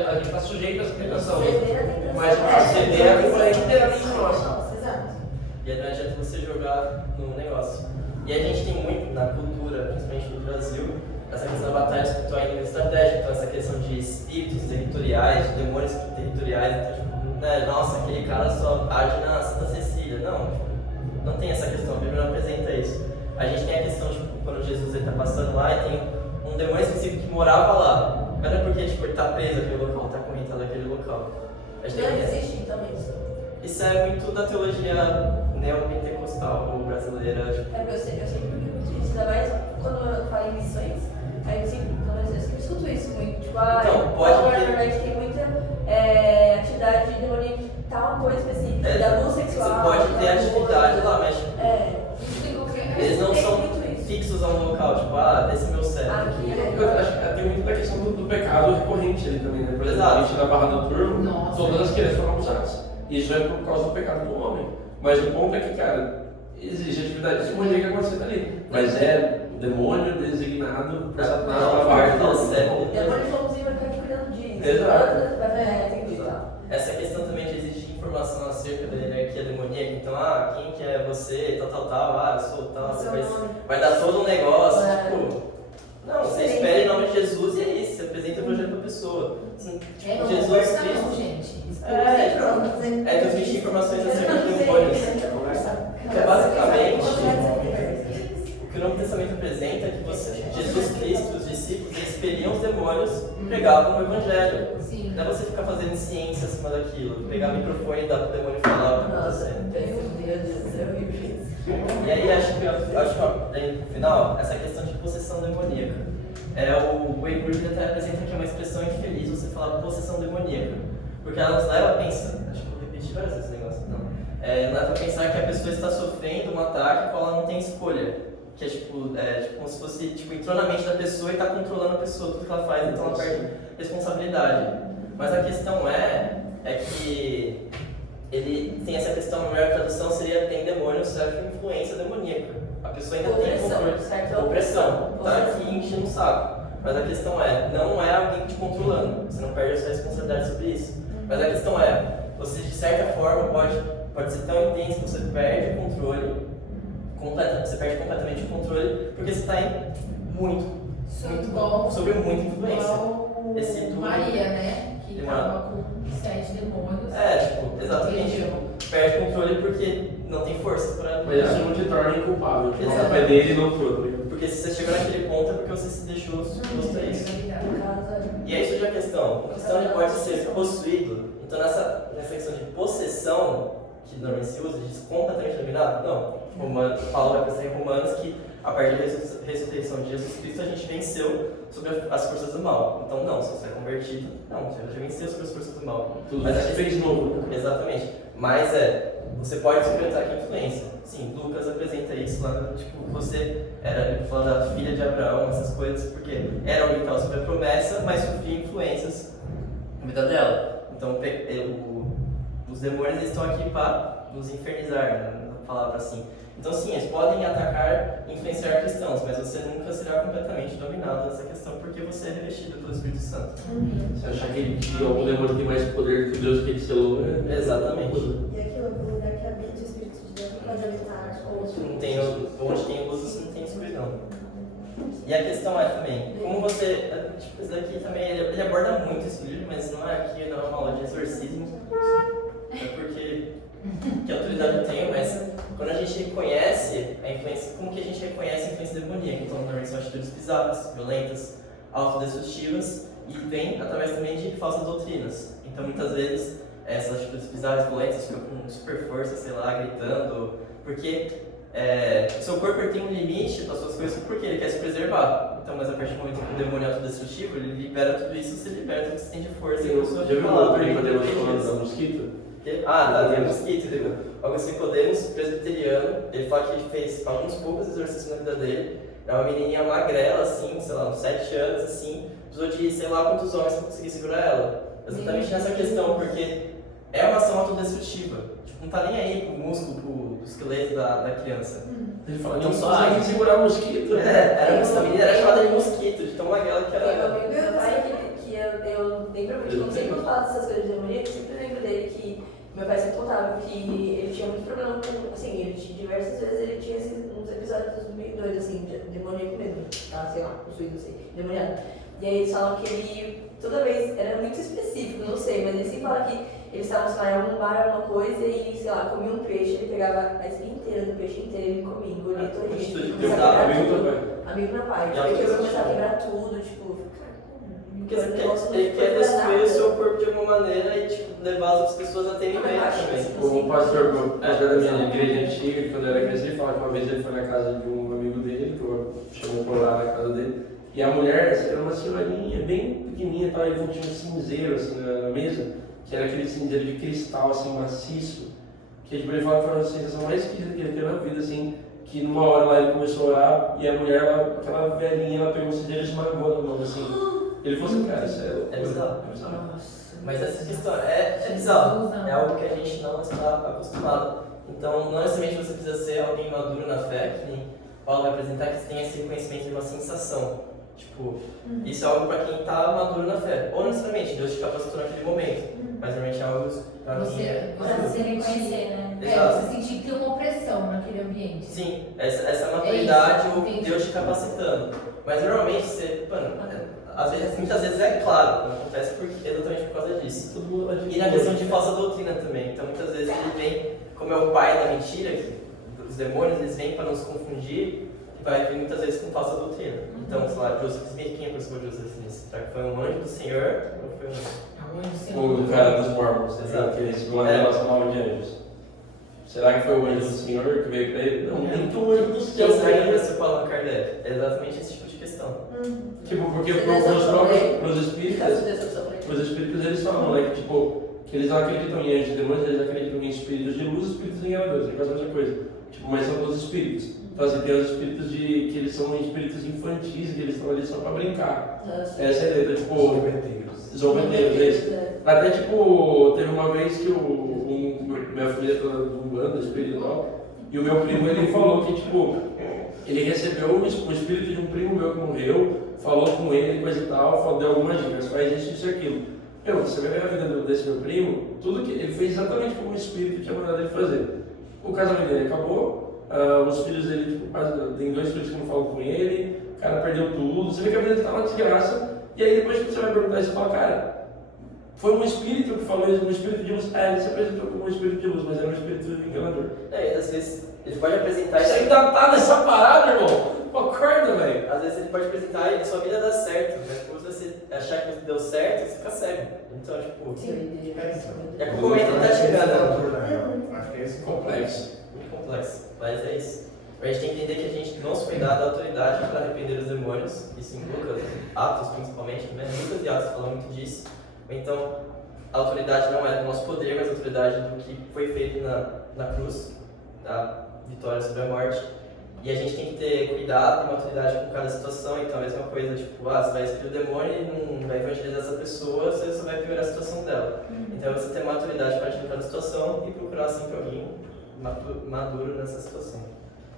a gente está sujeito a essa tentação. Mas a ceder a culpa é inteiramente nossa. Exato. E aí não adianta você jogar no negócio. E a gente tem muito na cultura, principalmente no Brasil, essa questão da batalha espiritual em nível estratégico, então essa questão de espíritos territoriais, de demônios territoriais, então, nossa, aquele cara só age na Santa Cecília. Não tem essa questão, a Bíblia não apresenta isso. A gente tem a questão, quando Jesus está passando lá e tem um demônio específico que morava lá. Não é porque ele está preso naquele local, está correndo naquele local. Não existe então isso. Isso é muito da teologia neopentecostal brasileira. Tipo. Eu sempre me muito isso, ainda mais quando eu falo em missões, aí eu sempre escuto isso muito. Tipo, então, pode na verdade tem muita atividade demoníaca tal coisa específica, da luz sexual. Você pode ter atividade lá, mas eles não são fixos a um local, tipo, desse meu cérebro. Eu acho que tem muito da questão do pecado recorrente ali também, né? Por exemplo, a gente na Barra do Turvo, todas as crianças foram abusadas. Isso é por causa do pecado do homem. Mas o ponto é que, cara, existe atividade demoníaca acontecendo ali. Mas é o demônio designado para Satanás para parte do cérebro. Demônio somzinho vai ficar te cuidando disso. Exato. Entendi. Essa questão também de existir informação acerca da hierarquia demoníaca. Então, quem que é você, tal, eu sou tal, você vai dar todo um negócio, tipo... Não, você espera em nome de Jesus e é isso, você apresenta o projeto pra pessoa. Assim, tipo, Jesus Cristo... gente. Transmitir informações acerca de demônios. Porque basicamente, o que o Novo Testamento apresenta é que Jesus Cristo, os discípulos, eles expeliam os demônios e pregavam o Evangelho. Sim. Não é você ficar fazendo ciência acima daquilo, pegar o microfone e dar pro demônio falar o que está acontecendo. E aí acho que no final, essa questão de possessão demoníaca. O Wayne Grudem até apresenta que é uma expressão infeliz você falar possessão demoníaca. Porque ela nos leva a pensar, acho que eu repeti várias vezes esse negócio, não. Leva a pensar que a pessoa está sofrendo um ataque qual ela não tem escolha. Que é tipo como se fosse, entrou na mente da pessoa e está controlando a pessoa, tudo que ela faz, então ela perde responsabilidade. Mas a questão é que ele tem essa questão, na melhor tradução seria tem demônio, serve influência demoníaca. A pessoa ainda tem controle. Opressão. Tá aqui enchendo o saco. Mas a questão não é alguém te controlando. Você não perde a sua responsabilidade sobre isso. Mas a questão você de certa forma pode ser tão intenso que você perde o controle, você perde completamente o controle, porque você está sobre muita influência. Esse Maria, né? Que estava com 7 demônios. Exatamente. Perde o controle porque não tem força para... Mas isso não te torna inculpável. Não é dele e não foi. Porque se você chegou naquele ponto é porque você se deixou suposto a isso. E aí surge a questão. A questão de pode ser possuído. Então nessa questão de possessão, que normalmente se usa, diz completamente dominado? Não. Paulo vai pensar em Romanos que a partir da ressurreição de Jesus Cristo a gente venceu sobre as forças do mal. Então não, se você é convertido, não, você já venceu sobre as forças do mal. Tudo mas você fez novo. Exatamente. Mas você pode experimentar aqui influência. Sim, Lucas apresenta isso lá, você era falando da filha de Abraão, essas coisas, porque era alguém que estava sobre a promessa, mas sofria influências na vida dela. Então os demônios estão aqui para nos infernizar, na palavra assim. Então sim, eles podem atacar e influenciar cristãos, mas você nunca será completamente dominado nessa questão porque você é revestido pelo Espírito Santo. Você achar que algum demônio tem mais poder que Deus que ele selou? Exatamente. E aquilo, o lugar que habita o Espírito de Deus não pode habitar outro. Onde tem luz, você não tem escuridão. E a questão também, como você... Isso daqui também, ele aborda muito esse livro, mas não é aqui, não é uma aula de exorcismo. É porque... Que autoridade eu tenho, mas quando a gente reconhece a influência, como que a gente reconhece a influência demoníaca? Então, normalmente são atitudes bizarras, violentas, autodestrutivas e vem através também de falsas doutrinas. Então, muitas vezes, essas atitudes bizarras, violentas, ficam com super força, sei lá, gritando, porque o seu corpo tem um limite para as suas coisas porque ele quer se preservar. Então, mas a partir do momento que o demônio é autodestrutivo, ele libera tudo isso, você libera tudo que você tem de força. Já viu o Nicodemos falando da mosquito? Tem mosquito, entendeu? Augusto Nicodemos, presbiteriano, ele fala que ele fez alguns poucos exorcismos na vida dele. Era uma menininha magrela, assim, sei lá, uns 7 anos, assim, precisou de sei lá quantos homens para conseguir segurar ela. Exatamente nessa questão, porque é uma ação autodestrutiva. Tipo, não tá nem aí pro músculo, pro esqueleto da criança. Ele fala, então só tem que segurar o mosquito. A menina era chamada de mosquito, de tão magrela que era. Eu lembro muito, quando sempre eu falo dessas coisas de demoníaco, eu sempre lembro dele que meu pai sempre contava que ele tinha muito problema com, assim, ele tinha, diversas vezes ele tinha uns episódios meio doidos, assim, de demoníaco mesmo, tá, sei lá, possuído, assim, demoniado. E aí eles falam que ele, toda vez, era muito específico, não sei, mas ele sempre fala que eles estavam, sei lá, em algum bar, alguma coisa, e, sei lá, comia um peixe, ele pegava a espinha inteira do peixe inteiro, ele comia, engolia todinho, começava a quebrar tudo. Amigo do meu pai, ele começava a quebrar tudo, tipo, cara, Porque ele quer destruir o seu corpo de alguma maneira e tipo, levar as outras pessoas a terem medo também. O pastor da minha igreja antiga, quando eu era criança, ele falava que uma vez ele foi na casa de um amigo dele, que eu chamou por lá na casa dele, e a mulher era uma senhorinha bem pequenininha, e ele tinha um cinzeiro assim na mesa, que era aquele cinzeiro de cristal assim maciço, que tipo, ele falava que foi uma sensação mais esquisita que ele teve na vida, assim, que numa hora lá ele começou a orar e a mulher, aquela velhinha, ela pegou o cinzeiro e esmagou na mão, assim. Ele falou assim, cara, isso é bizarro. Mas essa questão é bizarro, é algo que a gente não está acostumado. Então, não necessariamente você precisa ser alguém maduro na fé, que nem Paulo vai apresentar, que você tenha esse reconhecimento de uma sensação. Tipo, isso é algo para quem está maduro na fé. Ou não necessariamente, Deus te capacitou naquele momento, mas realmente é algo para quem é maduro. Você reconhecer, né? Exato. Você sentir que tem uma opressão naquele ambiente. Sim, essa maturidade, ou Deus te capacitando. Mas normalmente você, muitas vezes é claro, não acontece exatamente por causa disso. E na questão de falsa doutrina também. Então muitas vezes ele vem, como é o pai da mentira, os demônios eles vêm para nos confundir, e vai vir muitas vezes com falsa doutrina. Então, sei lá, Joseph Smith, quem é o professor Joseph Smith? Será que foi um anjo do Senhor ou foi o cara dos Mormons, exato, que eles uma relação nova de anjos. Será que foi o anjo do Senhor que veio para ele? Não, nem que o anjo do céu. Será que apareceu para Allan Kardec? É exatamente esse tipo de questão. Tipo, porque pros espíritos eles falam, né, que tipo, que eles não acreditam em anjos e demônios, eles acreditam em espíritos de luz e espíritos enganadores, é quase a mesma coisa. Tipo, mas são todos espíritos. Então assim, tem os espíritos que eles são espíritos infantis, que eles estão ali só para brincar. Essa é a ideia, tipo, zombeteiros, Até tipo, teve uma vez que minha família toda do bando espiritual, e o meu primo ele falou que tipo, ele recebeu o espírito de um primo meu que morreu, falou com ele, coisa e tal, deu algumas dicas, faz isso e aquilo. Você vai ver a vida desse meu primo, tudo que ele fez exatamente como o espírito tinha mandado ele fazer. O casamento dele acabou, os filhos dele, tipo, tem 2 filhos que não falam com ele, o cara perdeu tudo, você vê que a vida dele tá uma desgraça, e aí depois que você vai perguntar isso, você fala, cara, foi um espírito que falou isso, um espírito de luz. Ele se apresentou como um espírito de luz, mas era um espírito enganador. Às vezes ele pode apresentar isso. Você ainda tá nessa parada, irmão? Acorda, velho. Às vezes ele pode apresentar e a sua vida dá certo, mas quando você achar que deu certo, você fica cego. Então, tipo. É como o momento que tá chegando. Acho que é esse complexo. Muito complexo, mas é isso. A gente tem que entender que a gente não se foi dado a autoridade para arrepender os demônios, isso em Lucas, Atos principalmente, né? Lucas e Atos falam muito disso. Então, a autoridade não é do nosso poder, mas a autoridade do que foi feito na cruz, da vitória sobre a morte. E a gente tem que ter cuidado e maturidade com cada situação. Então, a mesma coisa, tipo, você vai excluir o demônio e não vai evangelizar essa pessoa, você só vai piorar a situação dela. Então, você ter maturidade para agir em cada situação e procurar sempre alguém maduro nessa situação.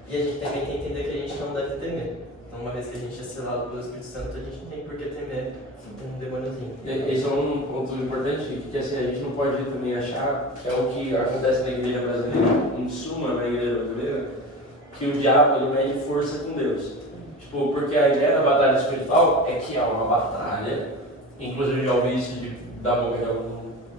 E a gente também tem que entender que a gente não deve temer. Então, uma vez que a gente é selado pelo Espírito Santo, a gente não tem por que temer um demôniozinho. Esse é um ponto importante, que assim, a gente não pode também achar que é o que acontece na igreja brasileira, em suma na igreja brasileira, que o diabo ele mede força com Deus. Tipo, porque a ideia da batalha espiritual é que há uma batalha, inclusive eu já ouvi isso da boca de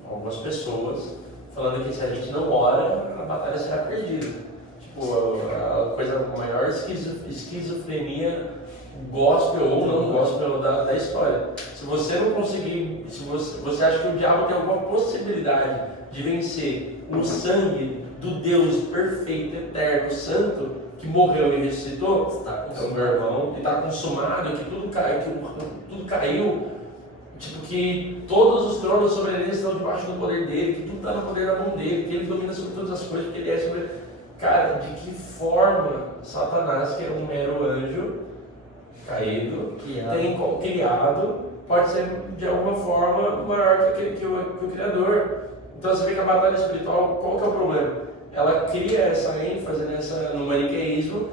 algumas pessoas, falando que se a gente não ora, a batalha será perdida. Tipo, a coisa maior esquizofrenia gospel ou não gospel da história. Se você não conseguir, se você acha que o diabo tem alguma possibilidade de vencer o sangue do Deus perfeito, eterno, santo, que morreu e ressuscitou, é o meu irmão, que está consumado, que tudo caiu, tipo, que todos os tronos sobre ele estão debaixo do poder dele, que tudo está no poder da mão dele, que ele domina sobre todas as coisas, que ele é sobre... Cara, de que forma Satanás, que é um mero anjo caído, criado, pode ser de alguma forma maior que o Criador? Então você vê que a batalha espiritual, qual que é o problema? Ela cria essa ênfase no maniqueísmo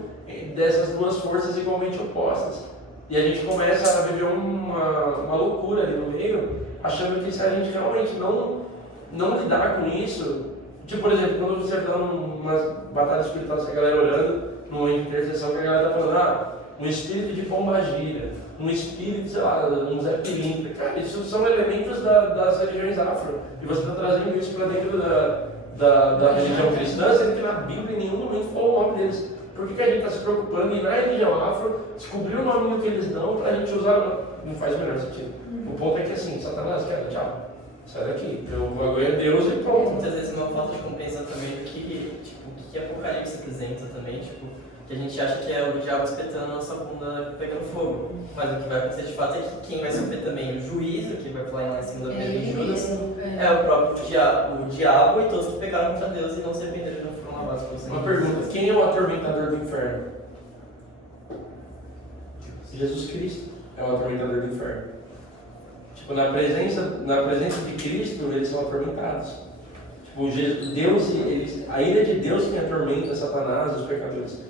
dessas duas forças igualmente opostas. E a gente começa a viver uma loucura ali no meio, achando que se a gente realmente não lidar com isso, tipo, por exemplo, quando você está numa batalha espiritual, a galera orando, numa intercessão, que a galera está falando, um espírito de pombagira, um espírito, sei lá, um Zé Pilintra. Cara, isso são elementos das religiões afro. E você está trazendo isso para dentro da religião cristã, sendo que na Bíblia em nenhum momento falou o nome deles. Por que a gente está se preocupando em ir na religião afro, descobrir o nome que eles dão, para a gente usar não faz o menor sentido. O ponto é que assim, Satanás, cara, tchau, sai daqui, o bagulho é Deus e pronto. Muitas vezes é uma falta de compreensão também do que, tipo, o que Apocalipse apresenta também, tipo, que a gente acha que é o diabo espetando a nossa bunda pegando fogo. Mas o que vai acontecer de fato é que quem vai sofrer também o juízo, que vai falar lá em cima da Pedro e Judas, é o próprio diabo e todos que pegaram contra Deus e não se arrependeram e não foram lavados por sangue. Uma pergunta, quem é o atormentador do inferno? Jesus Cristo é o atormentador do inferno. Tipo, na presença de Cristo, eles são atormentados. Tipo, Deus, a ira de Deus que atormenta Satanás, os pecadores.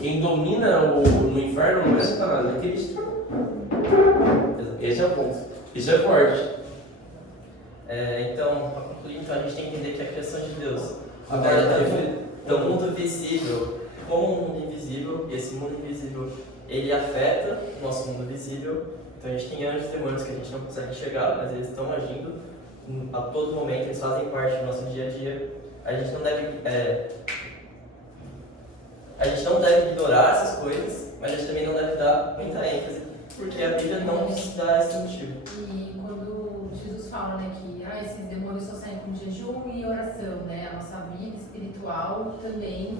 Quem domina no inferno não é Satanás, é Cristo. Esse é o ponto. Isso é forte. Então, para concluir, a gente tem que entender que a criação de Deus aborda tanto o mundo visível como o mundo invisível, e esse mundo invisível ele afeta o nosso mundo visível. Então a gente tem anjos e demônios que a gente não consegue enxergar, mas eles estão agindo a todo momento, eles fazem parte do nosso dia a dia. A gente não deve ignorar essas coisas, mas a gente também não deve dar muita ênfase, porque a Bíblia não nos dá esse motivo. E quando Jesus fala, né, que esses demônios só saem com jejum e oração, né, a nossa vida espiritual também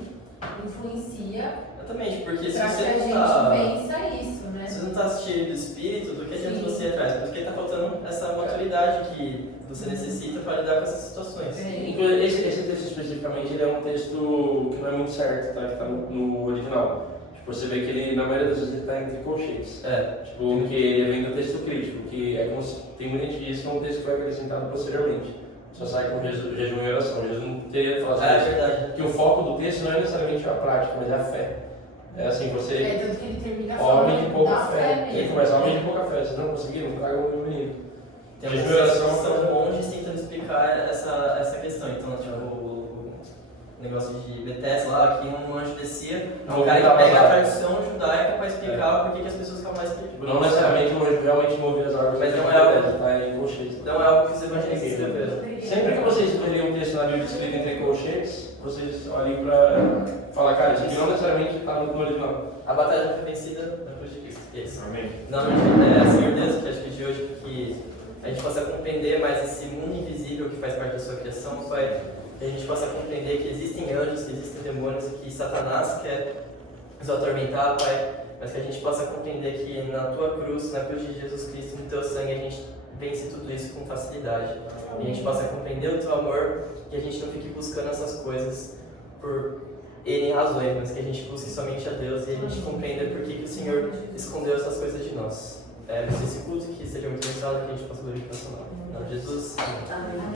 influencia. Exatamente, porque se pra você que não a gente vença isso, né? Se você não está cheio do Espírito, do que adianta você ir atrás? Porque está faltando essa maturidade que você necessita para lidar com essas situações. Esse texto especificamente ele é um texto que não é muito certo, tá? Que está no original. Tipo, você vê que ele, na maioria das vezes, ele está entre colchetes. Tipo, que ele vem do texto crítico, que é como se, tem muita gente que diz que é um texto que foi acrescentado posteriormente. Só sai com jejum e oração. Jesus não teria falado sobre isso. Verdade. Que o foco do texto não é necessariamente a prática, mas é a fé. É assim, você. Tanto que ele termina homem de pouca fé. Ele começa homem de pouca fé. Vocês não conseguiram? Tragam o meu menino. Tem uma oração são monges tentando explicar essa questão. Então, tipo, o negócio de Bethesda lá, que um anjo descia, um cara que pega a tradição judaica para explicar por que as pessoas ficam mais perdidas. Não necessariamente o anjo realmente movia as árvores, mas não é algo, está em colchetes. Não é algo que os evangelistas escreveram. Sempre que vocês verem um texto na Bíblia escrito entre colchetes, vocês olhem para falar, cara, isso aqui não necessariamente está no original. A batalha foi vencida na cruz de Cristo. Isso. Amém. Não, Senhor Deus, que acho que de hoje, que a gente possa compreender mais esse mundo invisível que faz parte da sua criação, Pai. Que a gente possa compreender que existem anjos, que existem demônios, que Satanás quer nos atormentar, Pai. Mas que a gente possa compreender que na tua cruz, na cruz de Jesus Cristo, no teu sangue, a gente vence tudo isso com facilidade. E a gente possa compreender o teu amor, que a gente não fique buscando essas coisas por N razões, mas que a gente busque somente a Deus e a gente compreenda por que o Senhor escondeu essas coisas de nós. Esse culto que seja muito abençoado, que a gente possa glorificar o seu nome. Em nome de Jesus. Amém.